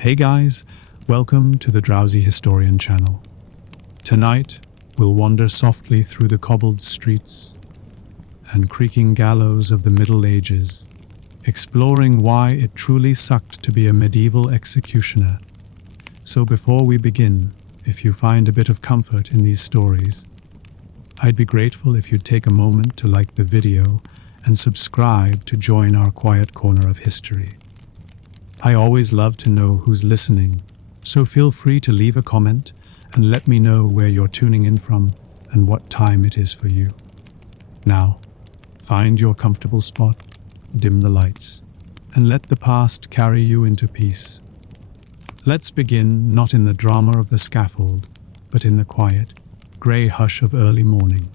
Hey guys, welcome to the Drowsy Historian channel. Tonight, we'll wander softly through the cobbled streets and creaking gallows of the Middle Ages, exploring why it truly sucked to be a medieval executioner. So before we begin, if you find a bit of comfort in these stories, I'd be grateful if you'd take a moment to like the video and subscribe to join our quiet corner of history. I always love to know who's listening, so feel free to leave a comment and let me know where you're tuning in from and what time it is for you. Now, find your comfortable spot, dim the lights, and let the past carry you into peace. Let's begin not in the drama of the scaffold, but in the quiet, grey hush of early morning.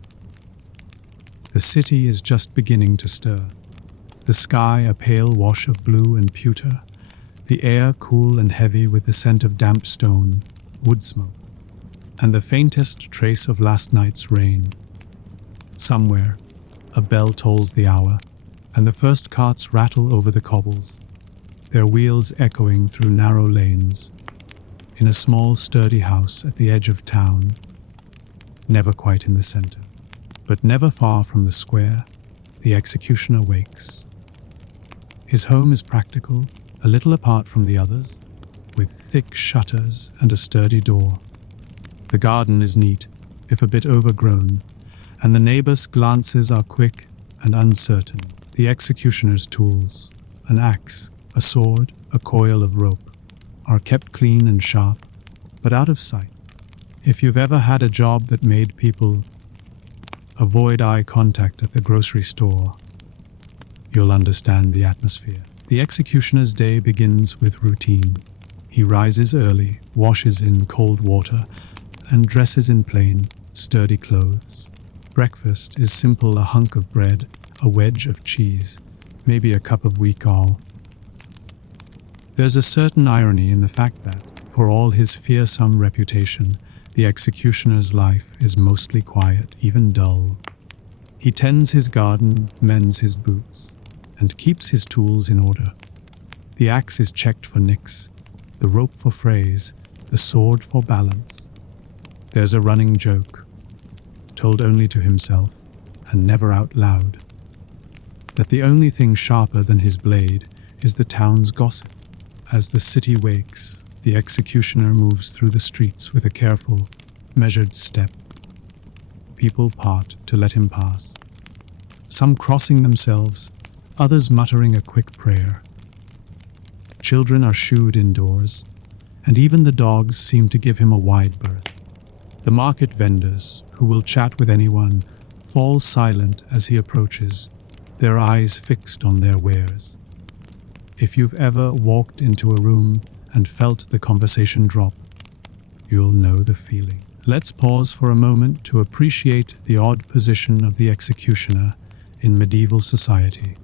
The city is just beginning to stir, the sky a pale wash of blue and pewter, the air cool and heavy with the scent of damp stone, wood smoke, and the faintest trace of last night's rain. Somewhere, a bell tolls the hour, and the first carts rattle over the cobbles, their wheels echoing through narrow lanes. In a small, sturdy house at the edge of town, never quite in the center, but never far from the square, the executioner wakes. His home is practical, a little apart from the others, with thick shutters and a sturdy door. The garden is neat, if a bit overgrown, and the neighbors' glances are quick and uncertain. The executioner's tools, an axe, a sword, a coil of rope, are kept clean and sharp, but out of sight. If you've ever had a job that made people avoid eye contact at the grocery store, you'll understand the atmosphere. The executioner's day begins with routine. He rises early, washes in cold water, and dresses in plain, sturdy clothes. Breakfast is simple: a hunk of bread, a wedge of cheese, maybe a cup of weak gall. There's a certain irony in the fact that, for all his fearsome reputation, the executioner's life is mostly quiet, even dull. He tends his garden, mends his boots, and keeps his tools in order. The axe is checked for nicks, the rope for frays, the sword for balance. There's a running joke, told only to himself and never out loud, that the only thing sharper than his blade is the town's gossip. As the city wakes, the executioner moves through the streets with a careful, measured step. People part to let him pass, some crossing themselves, others muttering a quick prayer. Children are shooed indoors, and even the dogs seem to give him a wide berth. The market vendors, who will chat with anyone, fall silent as he approaches, their eyes fixed on their wares. If you've ever walked into a room and felt the conversation drop, you'll know the feeling. Let's pause for a moment to appreciate the odd position of the executioner in medieval society.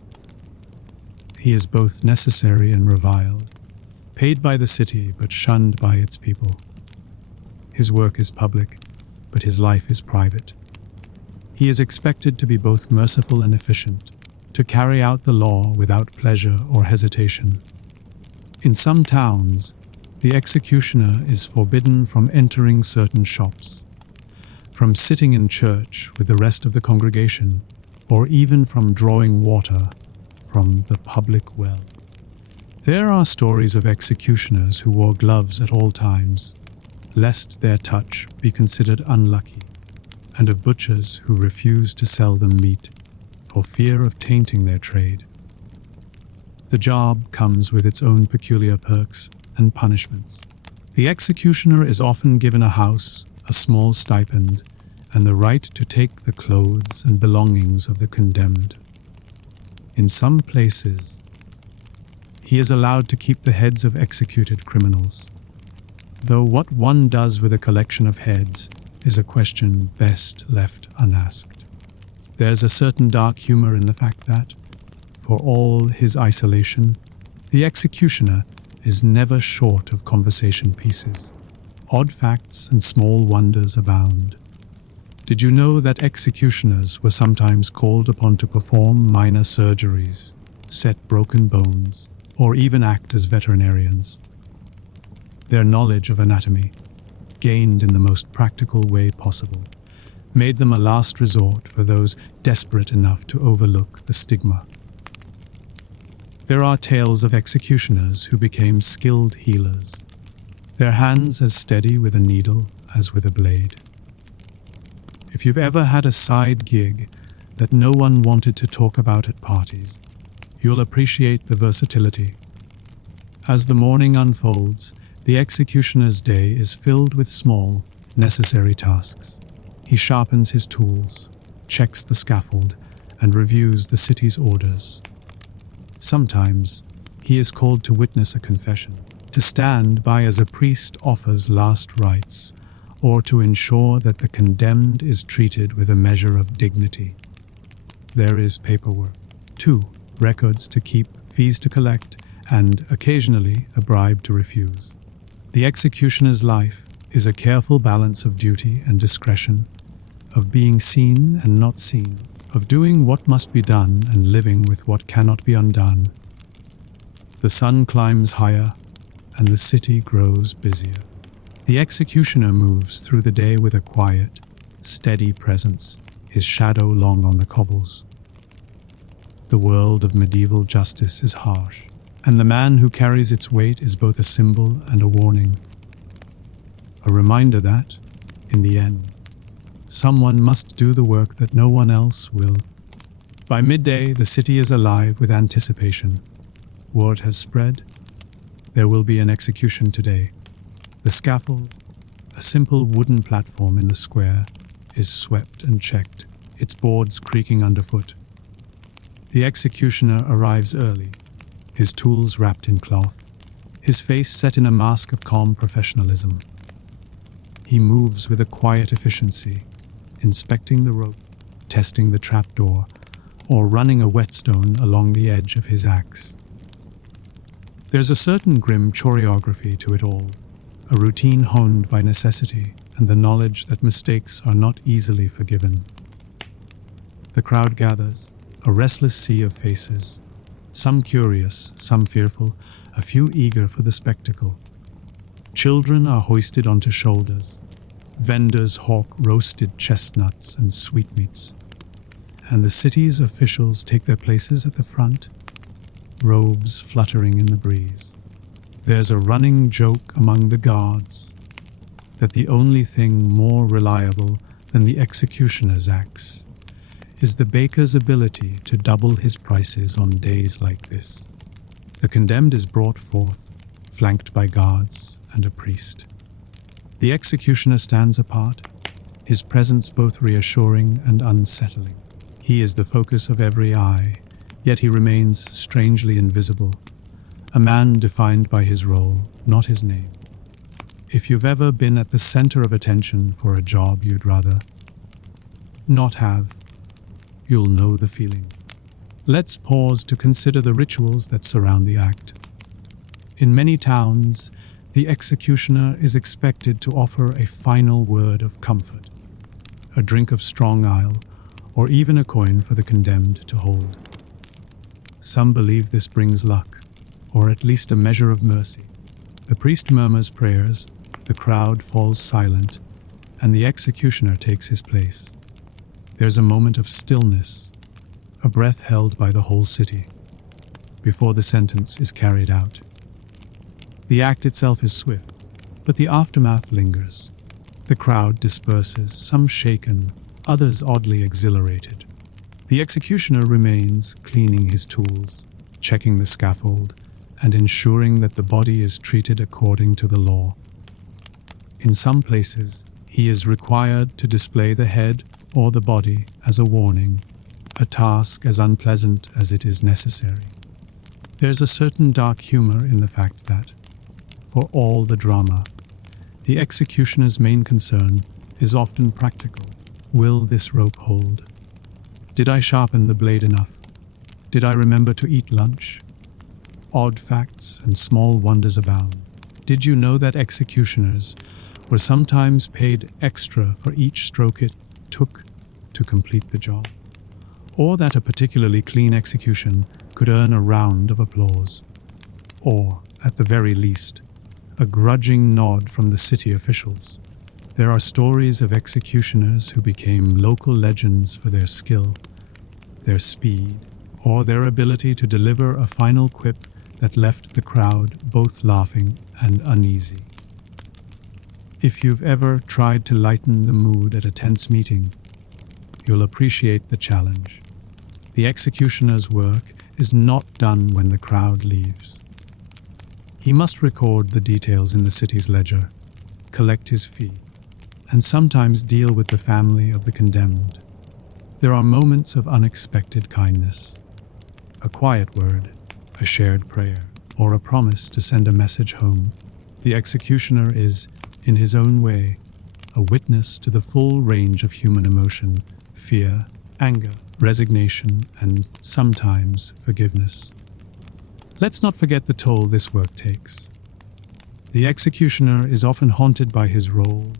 He is both necessary and reviled, paid by the city but shunned by its people. His work is public, but his life is private. He is expected to be both merciful and efficient, to carry out the law without pleasure or hesitation. In some towns, the executioner is forbidden from entering certain shops, from sitting in church with the rest of the congregation, or even from drawing water from the public well. There are stories of executioners who wore gloves at all times, lest their touch be considered unlucky, and of butchers who refused to sell them meat for fear of tainting their trade. The job comes with its own peculiar perks and punishments. The executioner is often given a house, a small stipend, and the right to take the clothes and belongings of the condemned. In some places, he is allowed to keep the heads of executed criminals, though what one does with a collection of heads is a question best left unasked. There's a certain dark humor in the fact that, for all his isolation, the executioner is never short of conversation pieces. Odd facts and small wonders abound. Did you know that executioners were sometimes called upon to perform minor surgeries, set broken bones, or even act as veterinarians? Their knowledge of anatomy, gained in the most practical way possible, made them a last resort for those desperate enough to overlook the stigma. There are tales of executioners who became skilled healers, their hands as steady with a needle as with a blade. If you've ever had a side gig that no one wanted to talk about at parties, you'll appreciate the versatility. As the morning unfolds, the executioner's day is filled with small, necessary tasks. He sharpens his tools, checks the scaffold, and reviews the city's orders. Sometimes, he is called to witness a confession, to stand by as a priest offers last rites, or to ensure that the condemned is treated with a measure of dignity. There is paperwork, too, records to keep, fees to collect, and, occasionally, a bribe to refuse. The executioner's life is a careful balance of duty and discretion, of being seen and not seen, of doing what must be done and living with what cannot be undone. The sun climbs higher, and the city grows busier. The executioner moves through the day with a quiet, steady presence, his shadow long on the cobbles. The world of medieval justice is harsh, and the man who carries its weight is both a symbol and a warning. A reminder that, in the end, someone must do the work that no one else will. By midday, the city is alive with anticipation. Word has spread. There will be an execution today. The scaffold, a simple wooden platform in the square, is swept and checked, its boards creaking underfoot. The executioner arrives early, his tools wrapped in cloth, his face set in a mask of calm professionalism. He moves with a quiet efficiency, inspecting the rope, testing the trapdoor, or running a whetstone along the edge of his axe. There's a certain grim choreography to it all, a routine honed by necessity and the knowledge that mistakes are not easily forgiven. The crowd gathers, a restless sea of faces, some curious, some fearful, a few eager for the spectacle. Children are hoisted onto shoulders. Vendors hawk roasted chestnuts and sweetmeats. And the city's officials take their places at the front, robes fluttering in the breeze. There's a running joke among the guards that the only thing more reliable than the executioner's axe is the baker's ability to double his prices on days like this. The condemned is brought forth, flanked by guards and a priest. The executioner stands apart, his presence both reassuring and unsettling. He is the focus of every eye, yet he remains strangely invisible, a man defined by his role, not his name. If you've ever been at the center of attention for a job you'd rather not have, you'll know the feeling. Let's pause to consider the rituals that surround the act. In many towns, the executioner is expected to offer a final word of comfort, a drink of strong ale, or even a coin for the condemned to hold. Some believe this brings luck, or at least a measure of mercy. The priest murmurs prayers, the crowd falls silent, and the executioner takes his place. There's a moment of stillness, a breath held by the whole city, before the sentence is carried out. The act itself is swift, but the aftermath lingers. The crowd disperses, some shaken, others oddly exhilarated. The executioner remains, cleaning his tools, checking the scaffold, and ensuring that the body is treated according to the law. In some places, he is required to display the head or the body as a warning, a task as unpleasant as it is necessary. There's a certain dark humor in the fact that, for all the drama, the executioner's main concern is often practical. Will this rope hold? Did I sharpen the blade enough? Did I remember to eat lunch? Odd facts and small wonders abound. Did you know that executioners were sometimes paid extra for each stroke it took to complete the job? Or that a particularly clean execution could earn a round of applause? Or, at the very least, a grudging nod from the city officials. There are stories of executioners who became local legends for their skill, their speed, or their ability to deliver a final quip that left the crowd both laughing and uneasy. If you've ever tried to lighten the mood at a tense meeting, you'll appreciate the challenge. The executioner's work is not done when the crowd leaves. He must record the details in the city's ledger, collect his fee, and sometimes deal with the family of the condemned. There are moments of unexpected kindness. A quiet word, a shared prayer, or a promise to send a message home. The executioner is, in his own way, a witness to the full range of human emotion, fear, anger, resignation, and sometimes forgiveness. Let's not forget the toll this work takes. The executioner is often haunted by his role,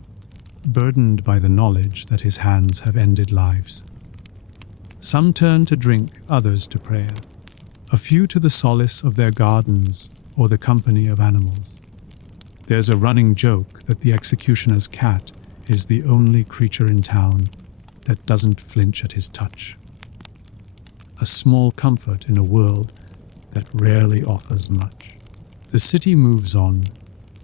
burdened by the knowledge that his hands have ended lives. Some turn to drink, others to prayer, a few to the solace of their gardens or the company of animals. There's a running joke that the executioner's cat is the only creature in town that doesn't flinch at his touch. A small comfort in a world that rarely offers much. The city moves on,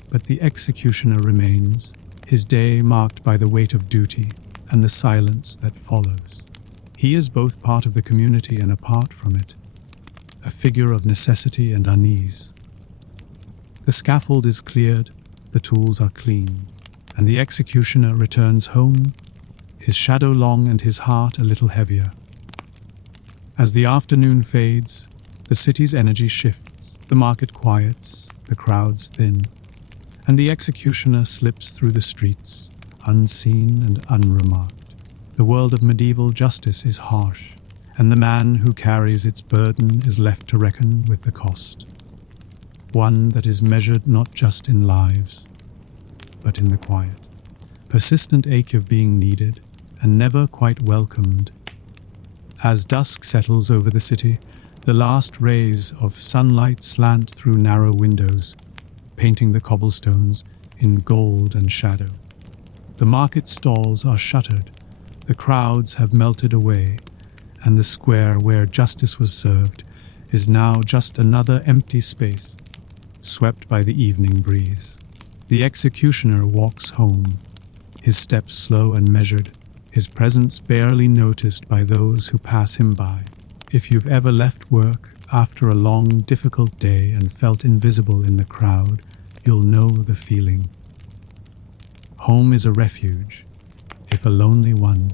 but the executioner remains, his day marked by the weight of duty and the silence that follows. He is both part of the community and apart from it, a figure of necessity and unease. The scaffold is cleared, the tools are clean, and the executioner returns home, his shadow long and his heart a little heavier. As the afternoon fades, the city's energy shifts, the market quiets, the crowds thin, and the executioner slips through the streets, unseen and unremarked. The world of medieval justice is harsh, and the man who carries its burden is left to reckon with the cost. One that is measured not just in lives, but in the quiet, persistent ache of being needed and never quite welcomed. As dusk settles over the city, the last rays of sunlight slant through narrow windows, painting the cobblestones in gold and shadow. The market stalls are shuttered, the crowds have melted away, and the square where justice was served is now just another empty space, swept by the evening breeze. The executioner walks home, his steps slow and measured, his presence barely noticed by those who pass him by. If you've ever left work after a long, difficult day and felt invisible in the crowd, you'll know the feeling. Home is a refuge, if a lonely one.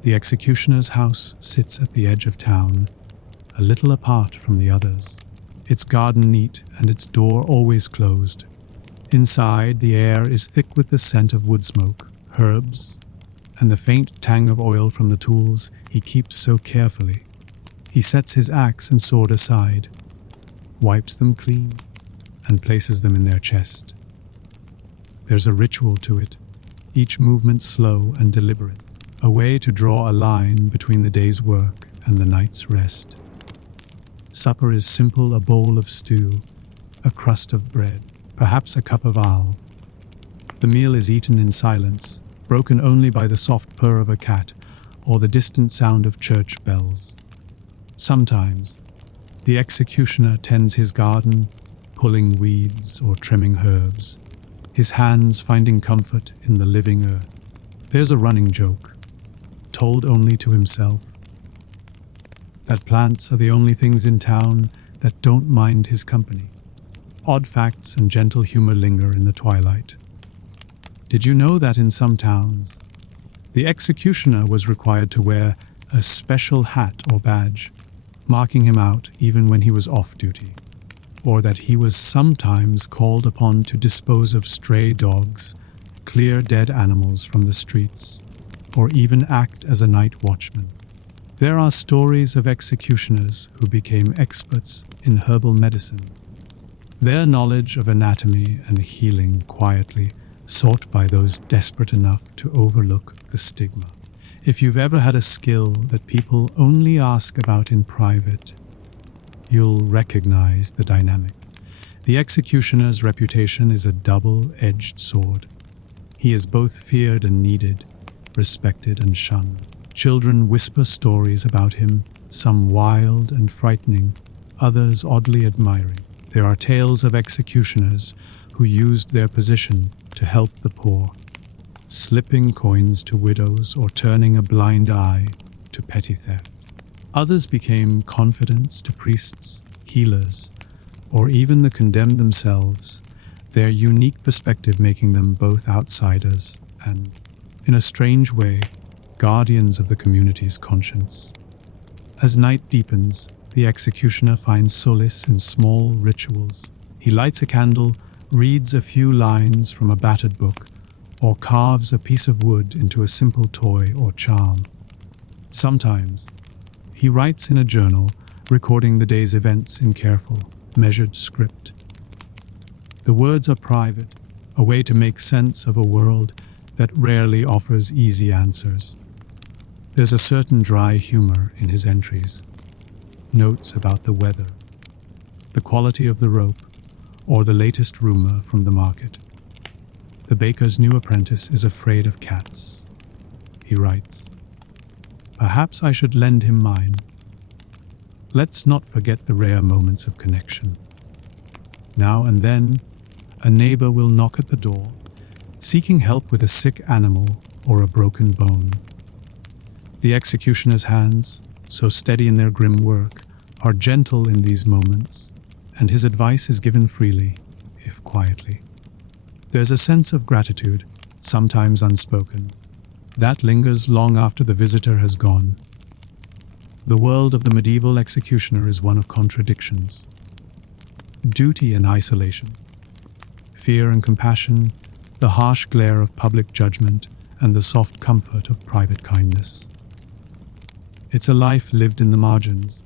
The executioner's house sits at the edge of town, a little apart from the others, its garden neat and its door always closed. Inside, the air is thick with the scent of wood smoke, herbs, and the faint tang of oil from the tools he keeps so carefully. He sets his axe and sword aside, wipes them clean, and places them in their chest. There's a ritual to it, each movement slow and deliberate, a way to draw a line between the day's work and the night's rest. Supper is simple, a bowl of stew, a crust of bread, perhaps a cup of ale. The meal is eaten in silence, broken only by the soft purr of a cat or the distant sound of church bells. Sometimes, the executioner tends his garden, pulling weeds or trimming herbs, his hands finding comfort in the living earth. There's a running joke, told only to himself, that plants are the only things in town that don't mind his company. Odd facts and gentle humor linger in the twilight. Did you know that in some towns, the executioner was required to wear a special hat or badge, marking him out even when he was off duty, or that he was sometimes called upon to dispose of stray dogs, clear dead animals from the streets, or even act as a night watchman? There are stories of executioners who became experts in herbal medicine, their knowledge of anatomy and healing quietly sought by those desperate enough to overlook the stigma. If you've ever had a skill that people only ask about in private, you'll recognize the dynamic. The executioner's reputation is a double-edged sword. He is both feared and needed, respected and shunned. Children whisper stories about him, some wild and frightening, others oddly admiring. There are tales of executioners who used their position to help the poor, slipping coins to widows or turning a blind eye to petty theft. Others became confidants to priests, healers, or even the condemned themselves, their unique perspective making them both outsiders and, in a strange way, guardians of the community's conscience. As night deepens, the executioner finds solace in small rituals. He lights a candle, reads a few lines from a battered book, or carves a piece of wood into a simple toy or charm. Sometimes, he writes in a journal, recording the day's events in careful, measured script. The words are private, a way to make sense of a world that rarely offers easy answers. There's a certain dry humor in his entries. Notes about the weather, the quality of the rope, or the latest rumor from the market. The baker's new apprentice is afraid of cats. He writes, "Perhaps I should lend him mine." Let's not forget the rare moments of connection. Now and then, a neighbor will knock at the door, seeking help with a sick animal or a broken bone. The executioner's hands, so steady in their grim work, are gentle in these moments, and his advice is given freely, if quietly. There's a sense of gratitude, sometimes unspoken, that lingers long after the visitor has gone. The world of the medieval executioner is one of contradictions. Duty and isolation, fear and compassion, the harsh glare of public judgment, and the soft comfort of private kindness. It's a life lived in the margins,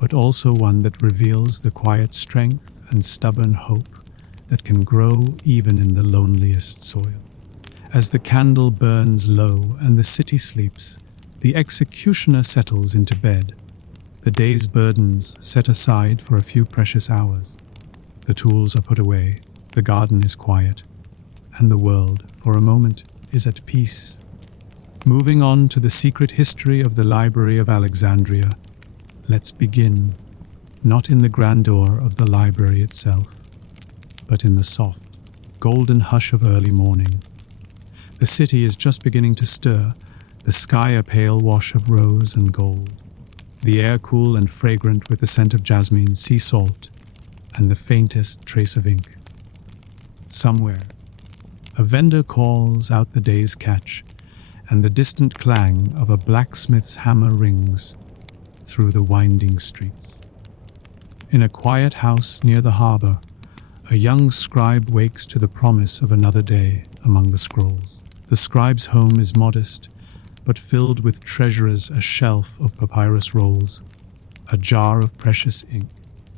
but also one that reveals the quiet strength and stubborn hope that can grow even in the loneliest soil. As the candle burns low and the city sleeps, the executioner settles into bed, the day's burdens set aside for a few precious hours. The tools are put away, the garden is quiet, and the world, for a moment, is at peace. Moving on to the secret history of the Library of Alexandria, let's begin, not in the grandeur of the library itself, but in the soft, golden hush of early morning. The city is just beginning to stir, the sky a pale wash of rose and gold, the air cool and fragrant with the scent of jasmine, sea salt, and the faintest trace of ink. Somewhere, a vendor calls out the day's catch, and the distant clang of a blacksmith's hammer rings through the winding streets. In a quiet house near the harbor, a young scribe wakes to the promise of another day among the scrolls. The scribe's home is modest, but filled with treasures: a shelf of papyrus rolls, a jar of precious ink,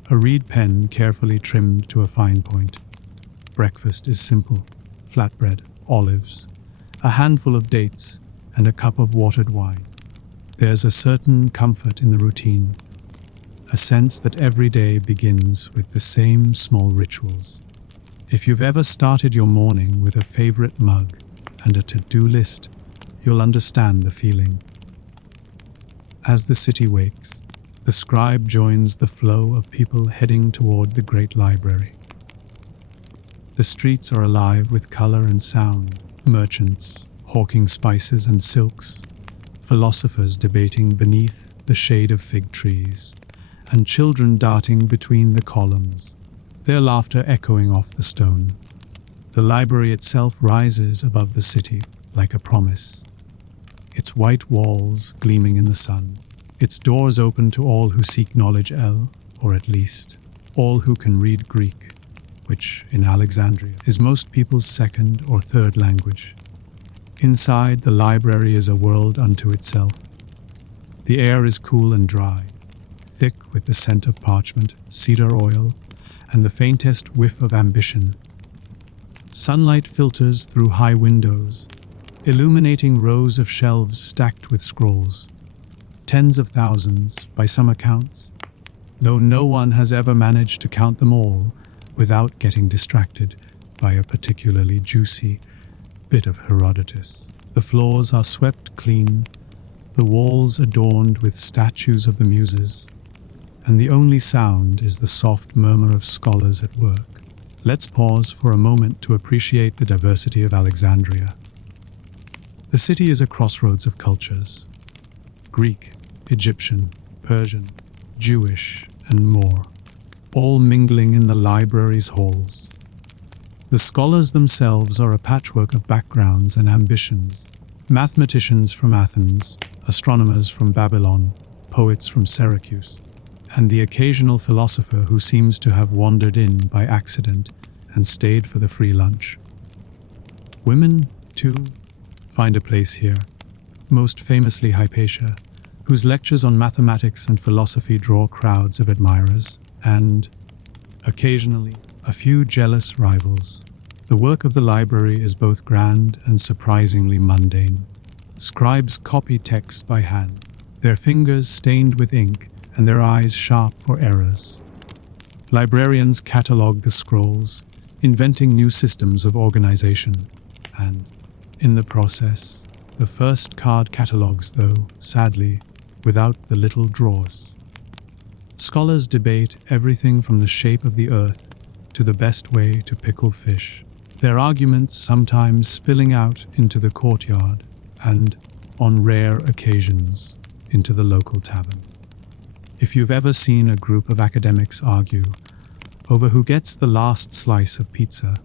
a reed pen carefully trimmed to a fine point. Breakfast is simple: flatbread, olives, a handful of dates, and a cup of watered wine. There's a certain comfort in the routine, a sense that every day begins with the same small rituals. If you've ever started your morning with a favorite mug and a to-do list, you'll understand the feeling. As the city wakes, the scribe joins the flow of people heading toward the great library. The streets are alive with color and sound, merchants hawking spices and silks, philosophers debating beneath the shade of fig trees, and children darting between the columns, their laughter echoing off the stone. The library itself rises above the city like a promise, its white walls gleaming in the sun, its doors open to all who seek knowledge, or at least all who can read Greek, which in Alexandria is most people's second or third language. Inside, the library is a world unto itself. The air is cool and dry, thick with the scent of parchment, cedar oil, and the faintest whiff of ambition. Sunlight filters through high windows, illuminating rows of shelves stacked with scrolls. Tens of thousands, by some accounts, though no one has ever managed to count them all without getting distracted by a particularly juicy bit of Herodotus. The floors are swept clean, the walls adorned with statues of the muses, and the only sound is the soft murmur of scholars at work. Let's pause for a moment to appreciate the diversity of Alexandria. The city is a crossroads of cultures: Greek, Egyptian, Persian, Jewish, and more, all mingling in the library's halls. The scholars themselves are a patchwork of backgrounds and ambitions: mathematicians from Athens, astronomers from Babylon, poets from Syracuse, and the occasional philosopher who seems to have wandered in by accident and stayed for the free lunch. Women, too, find a place here, most famously Hypatia, whose lectures on mathematics and philosophy draw crowds of admirers, and, occasionally, a few jealous rivals. The work of the library is both grand and surprisingly mundane. Scribes copy texts by hand, their fingers stained with ink and their eyes sharp for errors. Librarians catalogue the scrolls, inventing new systems of organization, and, in the process, the first card catalogues, though, sadly, without the little drawers. Scholars debate everything from the shape of the earth to the best way to pickle fish, their arguments sometimes spilling out into the courtyard and, on rare occasions, into the local tavern. If you've ever seen a group of academics argue over who gets the last slice of pizza,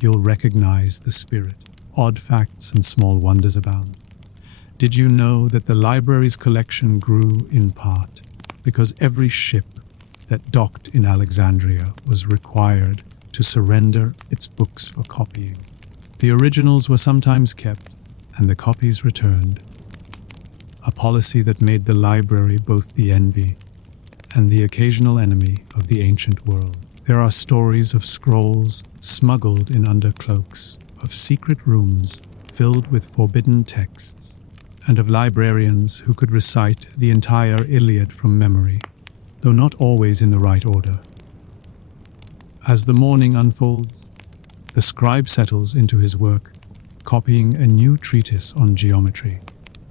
you'll recognize the spirit. Odd facts and small wonders abound. Did you know that the library's collection grew in part because every ship that docked in Alexandria was required to surrender its books for copying? The originals were sometimes kept and the copies returned, a policy that made the library both the envy and the occasional enemy of the ancient world. There are stories of scrolls smuggled in under cloaks, of secret rooms filled with forbidden texts, and of librarians who could recite the entire Iliad from memory, though not always in the right order. As the morning unfolds, the scribe settles into his work, copying a new treatise on geometry,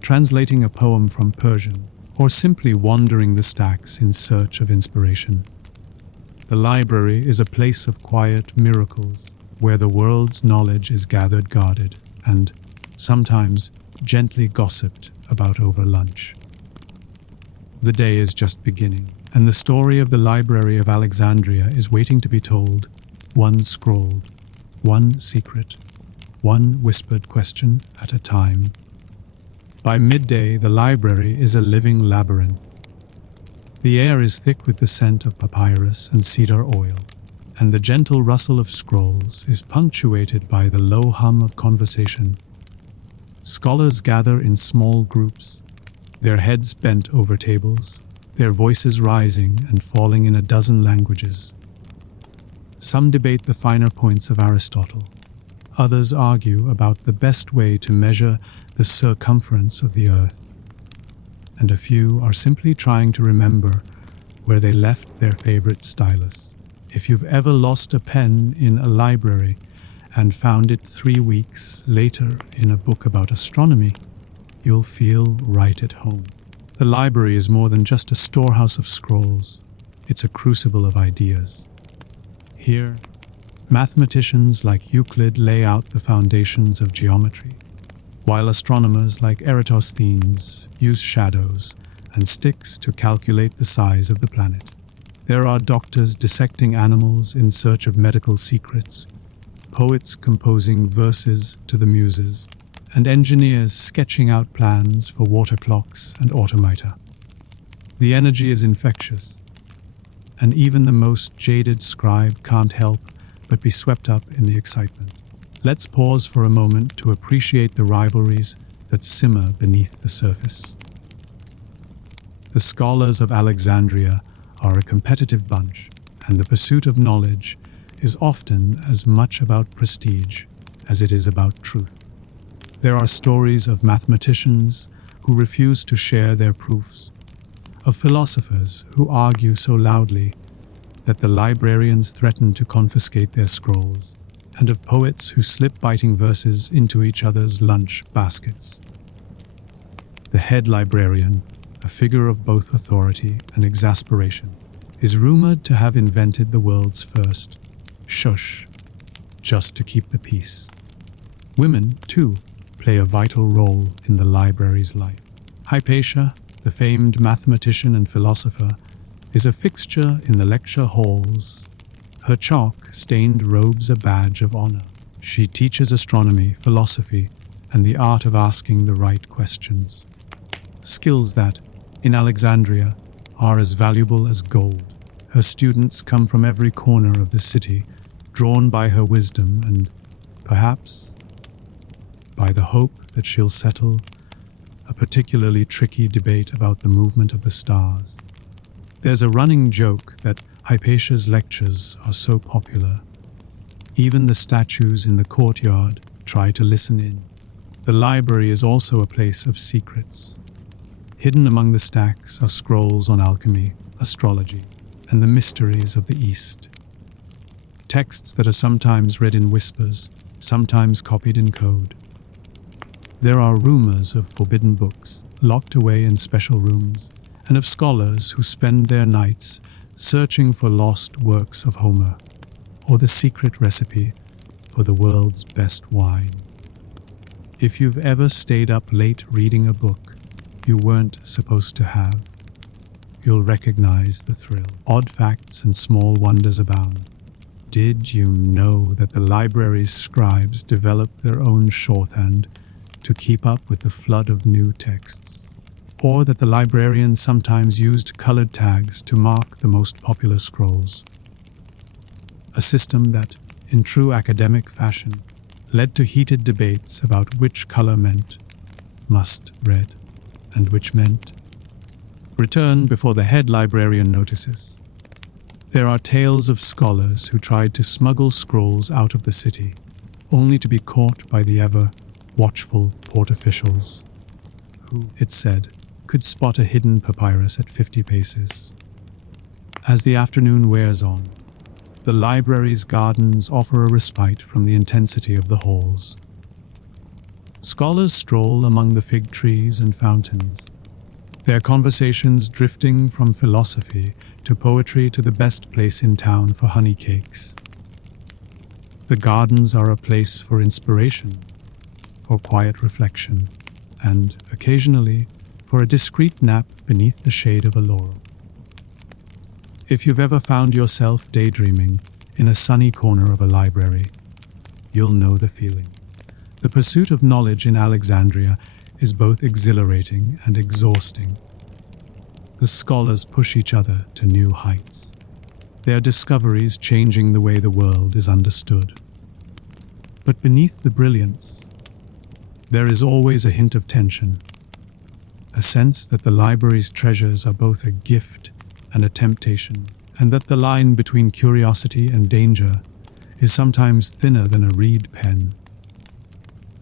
translating a poem from Persian, or simply wandering the stacks in search of inspiration. The library is a place of quiet miracles, where the world's knowledge is gathered, guarded, and, sometimes, gently gossiped about over lunch. The day is just beginning, and the story of the Library of Alexandria is waiting to be told, one scrolled, one secret, one whispered question at a time. By midday, the library is a living labyrinth. The air is thick with the scent of papyrus and cedar oil, and the gentle rustle of scrolls is punctuated by the low hum of conversation. Scholars gather in small groups, their heads bent over tables, their voices rising and falling in a dozen languages. Some debate the finer points of Aristotle. Others argue about the best way to measure the circumference of the earth. And a few are simply trying to remember where they left their favorite stylus. If you've ever lost a pen in a library and found it 3 weeks later in a book about astronomy, you'll feel right at home. The library is more than just a storehouse of scrolls. It's a crucible of ideas. Here, mathematicians like Euclid lay out the foundations of geometry, while astronomers like Eratosthenes use shadows and sticks to calculate the size of the planet. There are doctors dissecting animals in search of medical secrets, poets composing verses to the muses, and engineers sketching out plans for water clocks and automata. The energy is infectious, and even the most jaded scribe can't help but be swept up in the excitement. Let's pause for a moment to appreciate the rivalries that simmer beneath the surface. The scholars of Alexandria are a competitive bunch, and the pursuit of knowledge is often as much about prestige as it is about truth. There are stories of mathematicians who refuse to share their proofs, of philosophers who argue so loudly that the librarians threaten to confiscate their scrolls, and of poets who slip biting verses into each other's lunch baskets. The head librarian, a figure of both authority and exasperation, is rumored to have invented the world's first shush, just to keep the peace. Women, too, play a vital role in the library's life. Hypatia, the famed mathematician and philosopher, is a fixture in the lecture halls. Her chalk-stained robes a badge of honor. She teaches astronomy, philosophy, and the art of asking the right questions. Skills that, in Alexandria, are as valuable as gold. Her students come from every corner of the city, drawn by her wisdom and, perhaps, by the hope that she'll settle a particularly tricky debate about the movement of the stars. There's a running joke that Hypatia's lectures are so popular. Even the statues in the courtyard try to listen in. The library is also a place of secrets. Hidden among the stacks are scrolls on alchemy, astrology, and the mysteries of the East. Texts that are sometimes read in whispers, sometimes copied in code. There are rumors of forbidden books, locked away in special rooms, and of scholars who spend their nights searching for lost works of Homer, or the secret recipe for the world's best wine. If you've ever stayed up late reading a book you weren't supposed to have, you'll recognize the thrill. Odd facts and small wonders abound. Did you know that the library's scribes developed their own shorthand to keep up with the flood of new texts? Or that the librarians sometimes used colored tags to mark the most popular scrolls? A system that, in true academic fashion, led to heated debates about which color meant must read and which meant return before the head librarian notices. There are tales of scholars who tried to smuggle scrolls out of the city, only to be caught by the ever-watchful port officials, who, it's said, could spot a hidden papyrus at 50 paces. As the afternoon wears on, the library's gardens offer a respite from the intensity of the halls. Scholars stroll among the fig trees and fountains, their conversations drifting from philosophy to poetry to the best place in town for honey cakes. The gardens are a place for inspiration, for quiet reflection, and, occasionally, for a discreet nap beneath the shade of a laurel. If you've ever found yourself daydreaming in a sunny corner of a library, you'll know the feeling. The pursuit of knowledge in Alexandria is both exhilarating and exhausting. The scholars push each other to new heights, their discoveries changing the way the world is understood. But beneath the brilliance, there is always a hint of tension, a sense that the library's treasures are both a gift and a temptation, and that the line between curiosity and danger is sometimes thinner than a reed pen.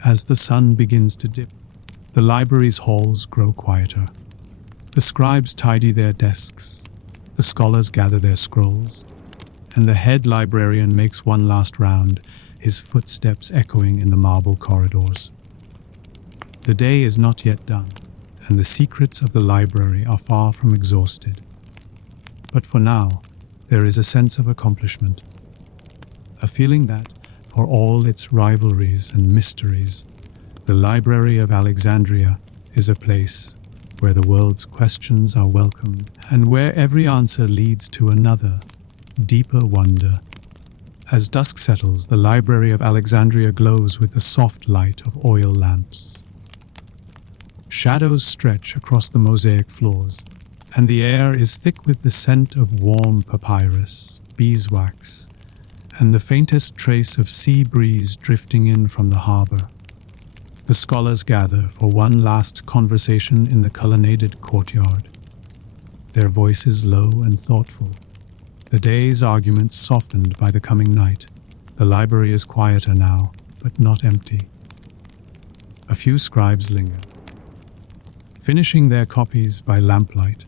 As the sun begins to dip, the library's halls grow quieter. The scribes tidy their desks, the scholars gather their scrolls, and the head librarian makes one last round, his footsteps echoing in the marble corridors. The day is not yet done, and the secrets of the library are far from exhausted. But for now, there is a sense of accomplishment, a feeling that, for all its rivalries and mysteries, the Library of Alexandria is a place where the world's questions are welcomed and where every answer leads to another, deeper wonder. As dusk settles, the Library of Alexandria glows with the soft light of oil lamps. Shadows stretch across the mosaic floors, and the air is thick with the scent of warm papyrus, beeswax, and the faintest trace of sea breeze drifting in from the harbor. The scholars gather for one last conversation in the colonnaded courtyard, their voices low and thoughtful, the day's arguments softened by the coming night. The library is quieter now, but not empty. A few scribes linger, finishing their copies by lamplight,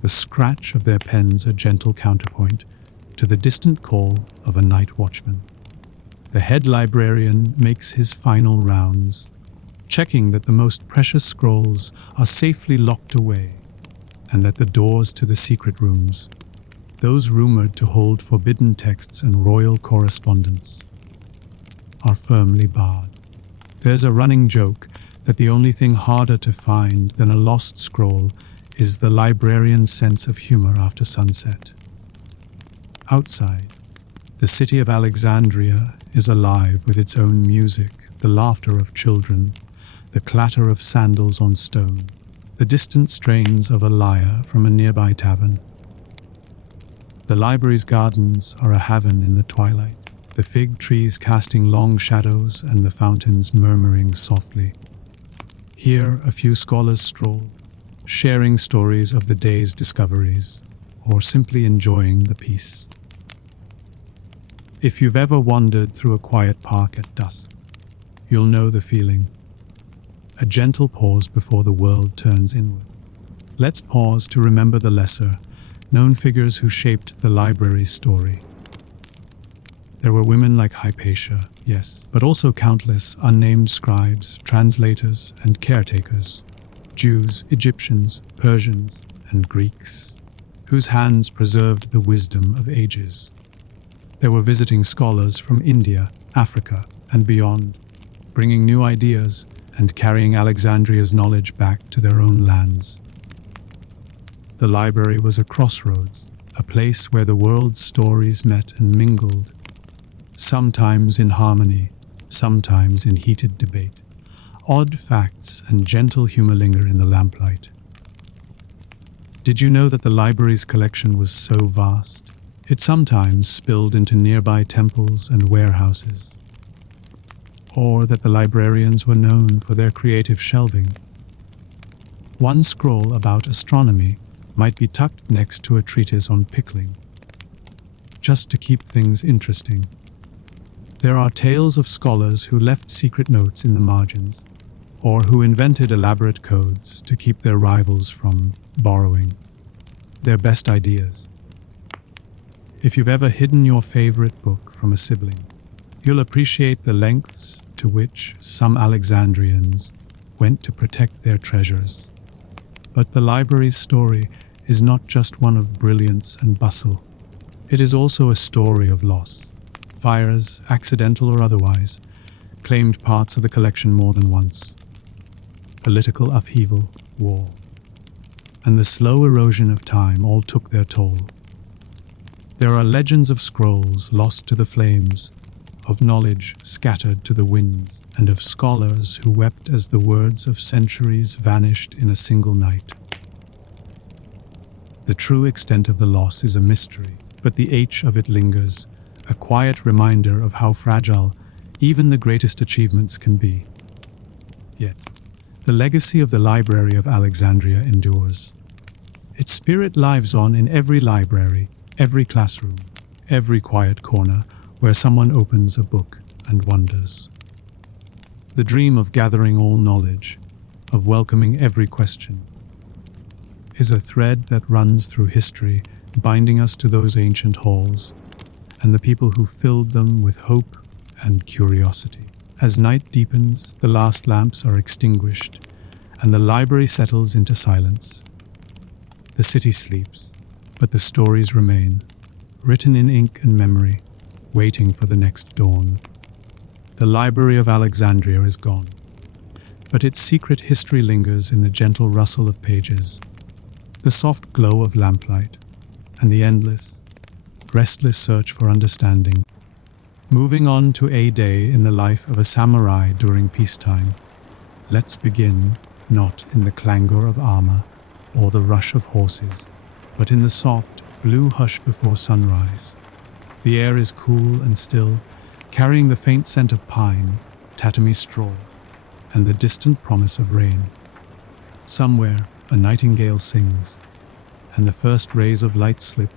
the scratch of their pens a gentle counterpoint to the distant call of a night watchman. The head librarian makes his final rounds, checking that the most precious scrolls are safely locked away and that the doors to the secret rooms, those rumored to hold forbidden texts and royal correspondence, are firmly barred. There's a running joke that the only thing harder to find than a lost scroll is the librarian's sense of humor after sunset. Outside, the city of Alexandria is alive with its own music, the laughter of children, the clatter of sandals on stone, the distant strains of a lyre from a nearby tavern. The library's gardens are a haven in the twilight, the fig trees casting long shadows and the fountains murmuring softly. Here a few scholars stroll, sharing stories of the day's discoveries, or simply enjoying the peace. If you've ever wandered through a quiet park at dusk, you'll know the feeling. A gentle pause before the world turns inward. Let's pause to remember the lesser-known figures who shaped the library's story. There were women like Hypatia, yes, but also countless unnamed scribes, translators, and caretakers, Jews, Egyptians, Persians, and Greeks, whose hands preserved the wisdom of ages. There were visiting scholars from India, Africa, and beyond, bringing new ideas and carrying Alexandria's knowledge back to their own lands. The library was a crossroads, a place where the world's stories met and mingled, sometimes in harmony, sometimes in heated debate. Odd facts and gentle humor linger in the lamplight. Did you know that the library's collection was so vast? It sometimes spilled into nearby temples and warehouses, or that the librarians were known for their creative shelving. One scroll about astronomy might be tucked next to a treatise on pickling, just to keep things interesting. There are tales of scholars who left secret notes in the margins, or who invented elaborate codes to keep their rivals from borrowing their best ideas. If you've ever hidden your favorite book from a sibling, you'll appreciate the lengths to which some Alexandrians went to protect their treasures. But the library's story is not just one of brilliance and bustle. It is also a story of loss. Fires, accidental or otherwise, claimed parts of the collection more than once. Political upheaval, war, and the slow erosion of time all took their toll. There are legends of scrolls lost to the flames, of knowledge scattered to the winds, and of scholars who wept as the words of centuries vanished in a single night. The true extent of the loss is a mystery, but the ache of it lingers, a quiet reminder of how fragile even the greatest achievements can be. Yet, the legacy of the Library of Alexandria endures. Its spirit lives on in every library, every classroom, every quiet corner where someone opens a book and wonders. The dream of gathering all knowledge, of welcoming every question, is a thread that runs through history, binding us to those ancient halls and the people who filled them with hope and curiosity. As night deepens, the last lamps are extinguished, and the library settles into silence. The city sleeps, but the stories remain, written in ink and memory, waiting for the next dawn. The Library of Alexandria is gone, but its secret history lingers in the gentle rustle of pages, the soft glow of lamplight, and the endless, restless search for understanding. Moving on to a day in the life of a samurai during peacetime, let's begin not in the clangor of armor or the rush of horses, but in the soft, blue hush before sunrise. The air is cool and still, carrying the faint scent of pine, tatami straw, and the distant promise of rain. Somewhere, a nightingale sings, and the first rays of light slip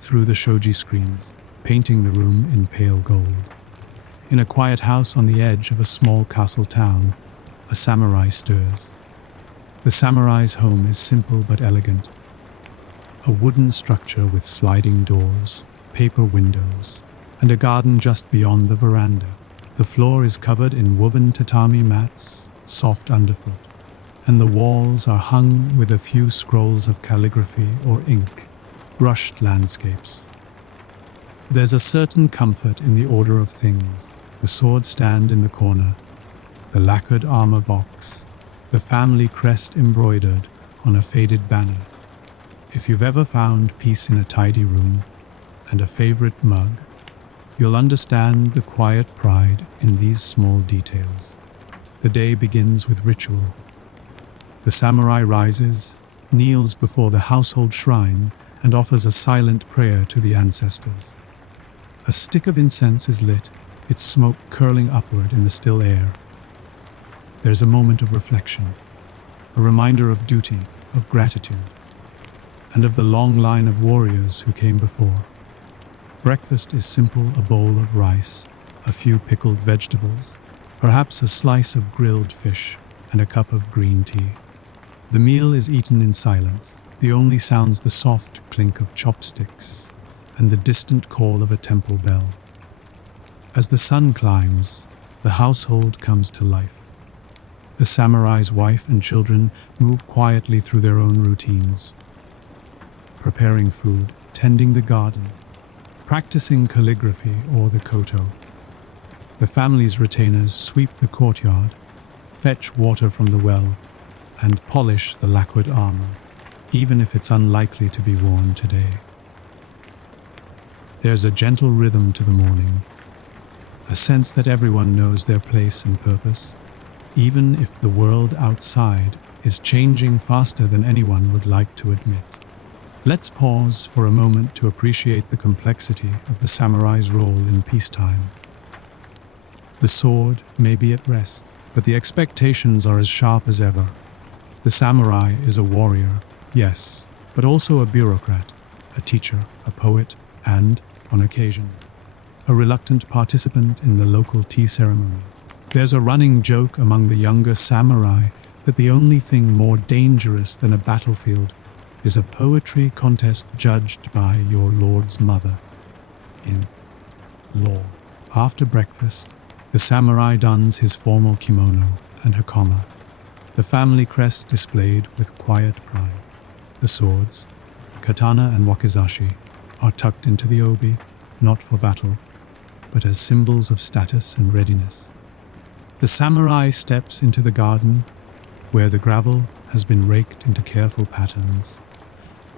through the shoji screens, painting the room in pale gold. In a quiet house on the edge of a small castle town, a samurai stirs. The samurai's home is simple but elegant, a wooden structure with sliding doors, paper windows, and a garden just beyond the veranda. The floor is covered in woven tatami mats, soft underfoot, and the walls are hung with a few scrolls of calligraphy or ink, brushed landscapes. There's a certain comfort in the order of things: the sword stand in the corner, the lacquered armor box, the family crest embroidered on a faded banner. If you've ever found peace in a tidy room and a favorite mug, you'll understand the quiet pride in these small details. The day begins with ritual. The samurai rises, kneels before the household shrine, and offers a silent prayer to the ancestors. A stick of incense is lit, its smoke curling upward in the still air. There's a moment of reflection, a reminder of duty, of gratitude, and of the long line of warriors who came before. Breakfast is simple: a bowl of rice, a few pickled vegetables, perhaps a slice of grilled fish, and a cup of green tea. The meal is eaten in silence. The only sounds the soft clink of chopsticks and the distant call of a temple bell. As the sun climbs, the household comes to life. The samurai's wife and children move quietly through their own routines, preparing food, tending the garden, practicing calligraphy or the koto. The family's retainers sweep the courtyard, fetch water from the well, and polish the lacquered armor, even if it's unlikely to be worn today. There's a gentle rhythm to the morning, a sense that everyone knows their place and purpose, even if the world outside is changing faster than anyone would like to admit. Let's pause for a moment to appreciate the complexity of the samurai's role in peacetime. The sword may be at rest, but the expectations are as sharp as ever. The samurai is a warrior, yes, but also a bureaucrat, a teacher, a poet, and, on occasion, a reluctant participant in the local tea ceremony. There's a running joke among the younger samurai that the only thing more dangerous than a battlefield is a poetry contest judged by your lord's mother. In law. After breakfast, the samurai dons his formal kimono and hakama, the family crest displayed with quiet pride. The swords, katana and wakizashi, are tucked into the obi, not for battle, but as symbols of status and readiness. The samurai steps into the garden, where the gravel has been raked into careful patterns,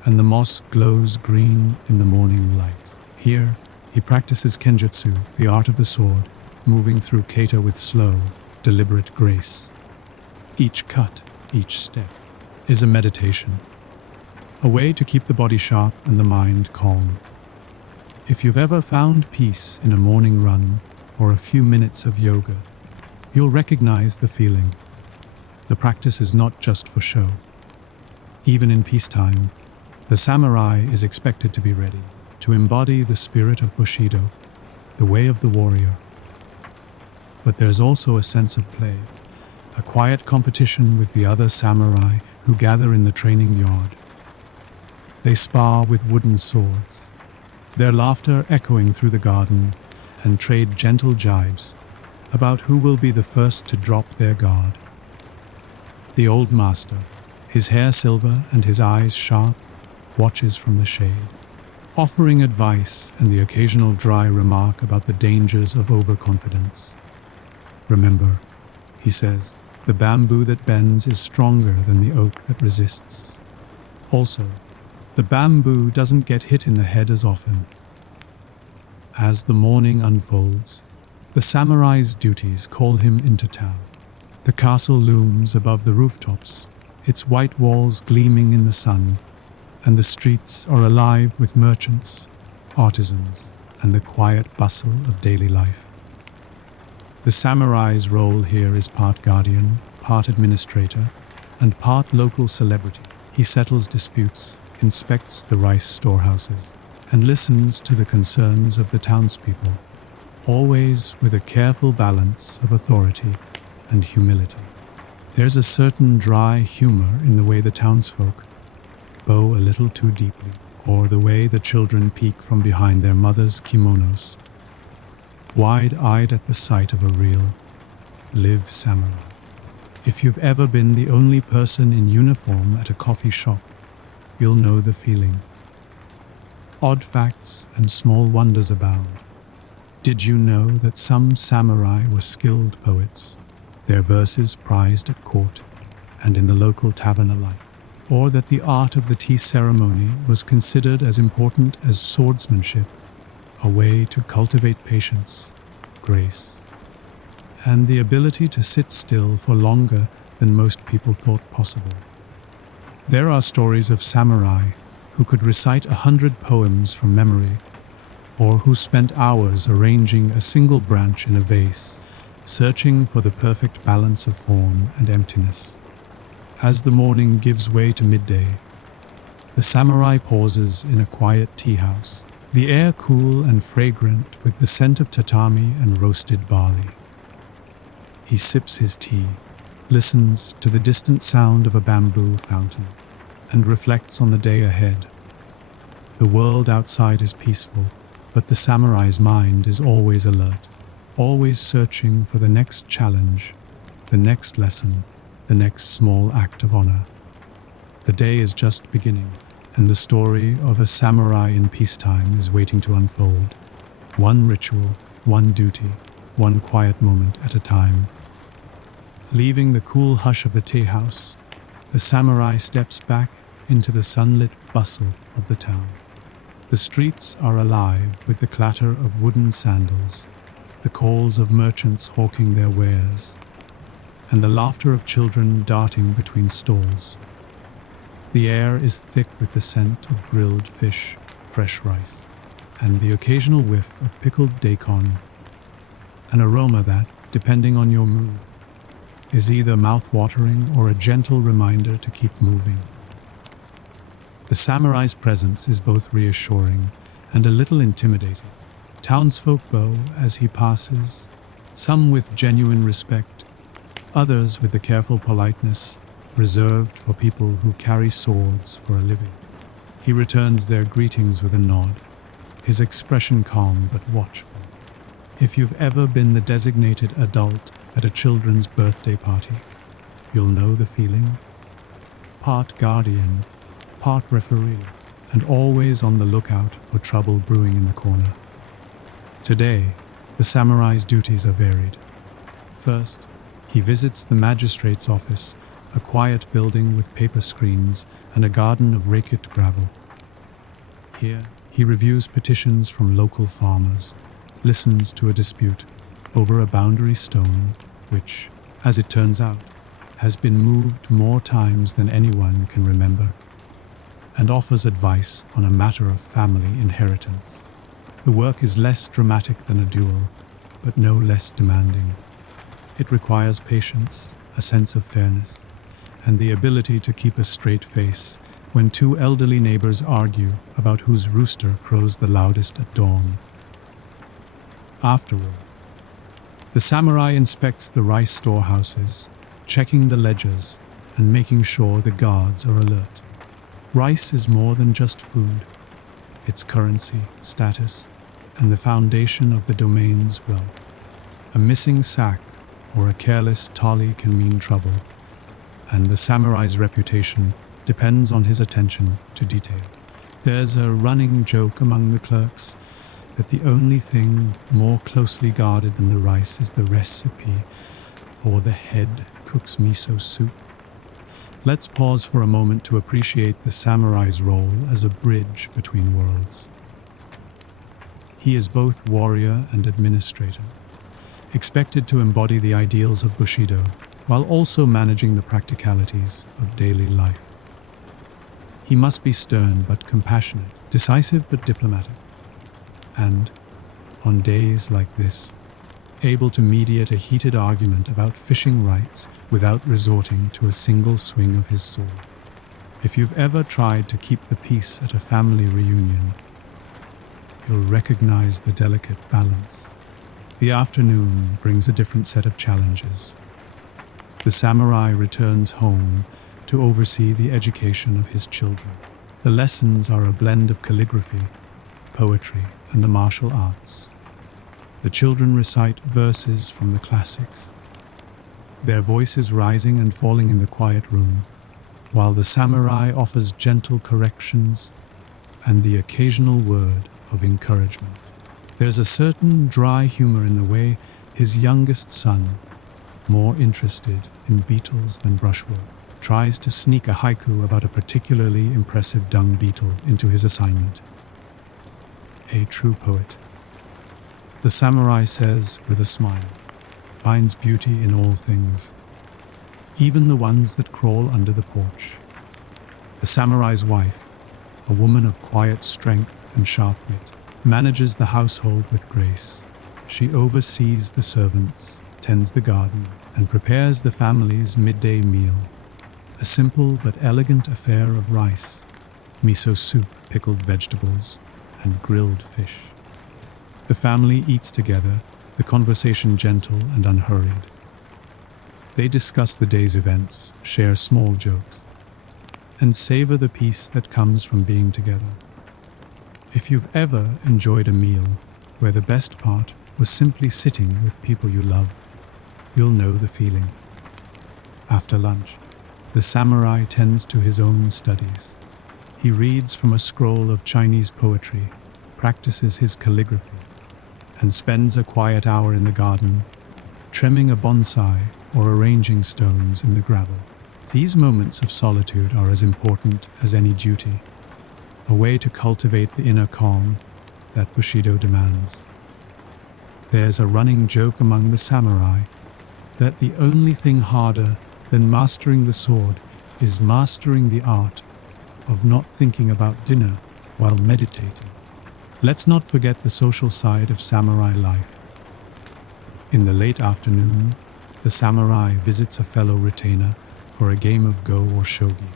and the moss glows green in the morning light. Here, he practices kenjutsu, the art of the sword, moving through kata with slow, deliberate grace. Each cut, each step, is a meditation, a way to keep the body sharp and the mind calm. If you've ever found peace in a morning run or a few minutes of yoga, you'll recognize the feeling. The practice is not just for show. Even in peacetime, the samurai is expected to be ready, to embody the spirit of Bushido, the way of the warrior. But there's also a sense of play, a quiet competition with the other samurai who gather in the training yard. They spar with wooden swords, their laughter echoing through the garden, and trade gentle jibes about who will be the first to drop their guard. The old master, his hair silver and his eyes sharp, watches from the shade, offering advice and the occasional dry remark about the dangers of overconfidence. Remember, he says, the bamboo that bends is stronger than the oak that resists. Also, the bamboo doesn't get hit in the head as often. As the morning unfolds, the samurai's duties call him into town. The castle looms above the rooftops, its white walls gleaming in the sun, and the streets are alive with merchants, artisans, and the quiet bustle of daily life. The samurai's role here is part guardian, part administrator, and part local celebrity. He settles disputes, inspects the rice storehouses, and listens to the concerns of the townspeople, always with a careful balance of authority and humility. There's a certain dry humor in the way the townsfolk bow a little too deeply or the way the children peek from behind their mothers' kimonos, wide-eyed at the sight of a real, live samurai. If you've ever been the only person in uniform at a coffee shop, you'll know the feeling. Odd facts and small wonders abound. Did you know that some samurai were skilled poets, their verses prized at court and in the local tavern alike? Or that the art of the tea ceremony was considered as important as swordsmanship, a way to cultivate patience, grace, and the ability to sit still for longer than most people thought possible. There are stories of samurai who could recite 100 poems from memory, or who spent hours arranging a single branch in a vase, searching for the perfect balance of form and emptiness. As the morning gives way to midday, the samurai pauses in a quiet tea house, the air cool and fragrant with the scent of tatami and roasted barley. He sips his tea, listens to the distant sound of a bamboo fountain, and reflects on the day ahead. The world outside is peaceful, but the samurai's mind is always alert, always searching for the next challenge, the next lesson, the next small act of honor. The day is just beginning, and the story of a samurai in peacetime is waiting to unfold. One ritual, one duty, one quiet moment at a time. Leaving the cool hush of the tea house, the samurai steps back into the sunlit bustle of the town. The streets are alive with the clatter of wooden sandals, the calls of merchants hawking their wares, and the laughter of children darting between stalls. The air is thick with the scent of grilled fish, fresh rice, and the occasional whiff of pickled daikon, an aroma that, depending on your mood, is either mouth-watering or a gentle reminder to keep moving. The samurai's presence is both reassuring and a little intimidating. Townsfolk bow as he passes, some with genuine respect, others with the careful politeness reserved for people who carry swords for a living. He returns their greetings with a nod, his expression calm but watchful. If you've ever been the designated adult at a children's birthday party, you'll know the feeling. Part guardian, part referee, and always on the lookout for trouble brewing in the corner. Today, the samurai's duties are varied. First, he visits the magistrate's office, a quiet building with paper screens and a garden of raked gravel. Here, he reviews petitions from local farmers, listens to a dispute over a boundary stone which, as it turns out, has been moved more times than anyone can remember, and offers advice on a matter of family inheritance. The work is less dramatic than a duel, but no less demanding. It requires patience, a sense of fairness, and the ability to keep a straight face when two elderly neighbors argue about whose rooster crows the loudest at dawn. Afterward, the samurai inspects the rice storehouses, checking the ledgers and making sure the guards are alert. Rice is more than just food. It's currency, status, and the foundation of the domain's wealth. A missing sack or a careless tali can mean trouble, and the samurai's reputation depends on his attention to detail. There's a running joke among the clerks that the only thing more closely guarded than the rice is the recipe for the head cook's miso soup. Let's pause for a moment to appreciate the samurai's role as a bridge between worlds. He is both warrior and administrator, expected to embody the ideals of Bushido, while also managing the practicalities of daily life. He must be stern but compassionate, decisive but diplomatic, and, on days like this, able to mediate a heated argument about fishing rights without resorting to a single swing of his sword. If you've ever tried to keep the peace at a family reunion, you'll recognize the delicate balance. The afternoon brings a different set of challenges. The samurai returns home to oversee the education of his children. The lessons are a blend of calligraphy, poetry, and the martial arts. The children recite verses from the classics, their voices rising and falling in the quiet room, while the samurai offers gentle corrections and the occasional word of encouragement. There's a certain dry humor in the way his youngest son, more interested in beetles than brushwork, tries to sneak a haiku about a particularly impressive dung beetle into his assignment. A true poet, the samurai says with a smile, finds beauty in all things, even the ones that crawl under the porch. The samurai's wife, a woman of quiet strength and sharp wit, manages the household with grace. She oversees the servants, tends the garden, and prepares the family's midday meal, a simple but elegant affair of rice, miso soup, pickled vegetables, and grilled fish. The family eats together, the conversation gentle and unhurried. They discuss the day's events, share small jokes, and savor the peace that comes from being together. If you've ever enjoyed a meal where the best part was simply sitting with people you love, you'll know the feeling. After lunch, the samurai tends to his own studies. He reads from a scroll of Chinese poetry, practices his calligraphy, and spends a quiet hour in the garden, trimming a bonsai or arranging stones in the gravel. These moments of solitude are as important as any duty, a way to cultivate the inner calm that Bushido demands. There's a running joke among the samurai that the only thing harder than mastering the sword is mastering the art of not thinking about dinner while meditating. Let's not forget the social side of samurai life. In the late afternoon, the samurai visits a fellow retainer for a game of go or shogi.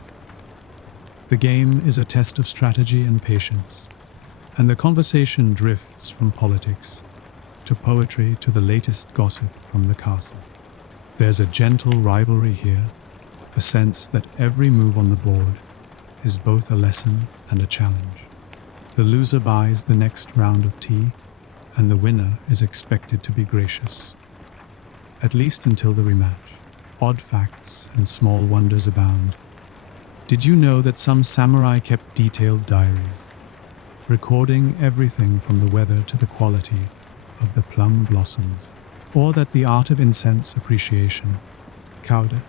The game is a test of strategy and patience, and the conversation drifts from politics to poetry to the latest gossip from the castle. There's a gentle rivalry here, a sense that every move on the board is both a lesson and a challenge. The loser buys the next round of tea, and the winner is expected to be gracious. At least until the rematch. Odd facts and small wonders abound. Did you know that some samurai kept detailed diaries, recording everything from the weather to the quality of the plum blossoms? Or that the art of incense appreciation, kaude,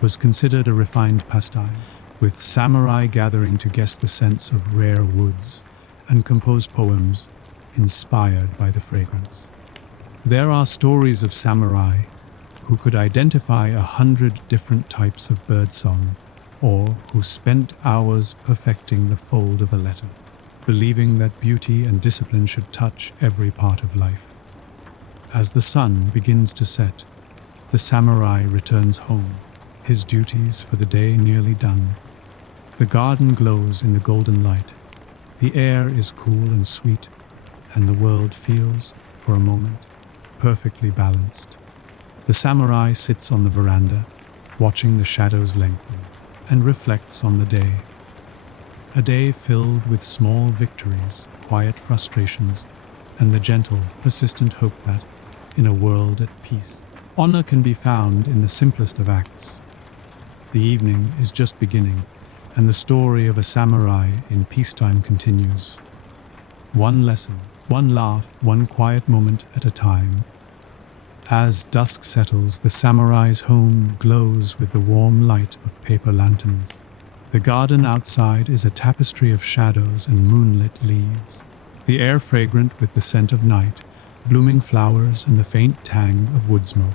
was considered a refined pastime, with samurai gathering to guess the scents of rare woods and compose poems inspired by the fragrance. There are stories of samurai who could identify 100 different types of birdsong, or who spent hours perfecting the fold of a letter, believing that beauty and discipline should touch every part of life. As the sun begins to set, the samurai returns home, his duties for the day nearly done. The garden glows in the golden light, the air is cool and sweet, and the world feels, for a moment, perfectly balanced. The samurai sits on the veranda, watching the shadows lengthen, and reflects on the day. A day filled with small victories, quiet frustrations, and the gentle, persistent hope that, in a world at peace, honor can be found in the simplest of acts. The evening is just beginning, and the story of a samurai in peacetime continues. One lesson, one laugh, one quiet moment at a time. As dusk settles, the samurai's home glows with the warm light of paper lanterns. The garden outside is a tapestry of shadows and moonlit leaves, the air fragrant with the scent of night, blooming flowers and the faint tang of wood smoke.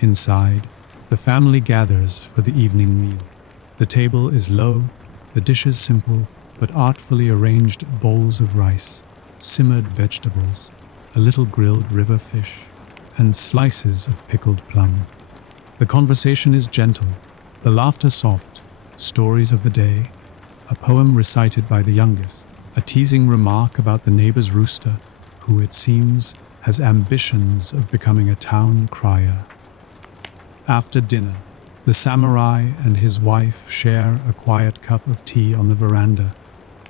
Inside, the family gathers for the evening meal. The table is low, the dishes simple, but artfully arranged bowls of rice, simmered vegetables, a little grilled river fish, and slices of pickled plum. The conversation is gentle, the laughter soft, stories of the day, a poem recited by the youngest, a teasing remark about the neighbor's rooster, who it seems has ambitions of becoming a town crier. After dinner, The samurai and his wife share a quiet cup of tea on the veranda,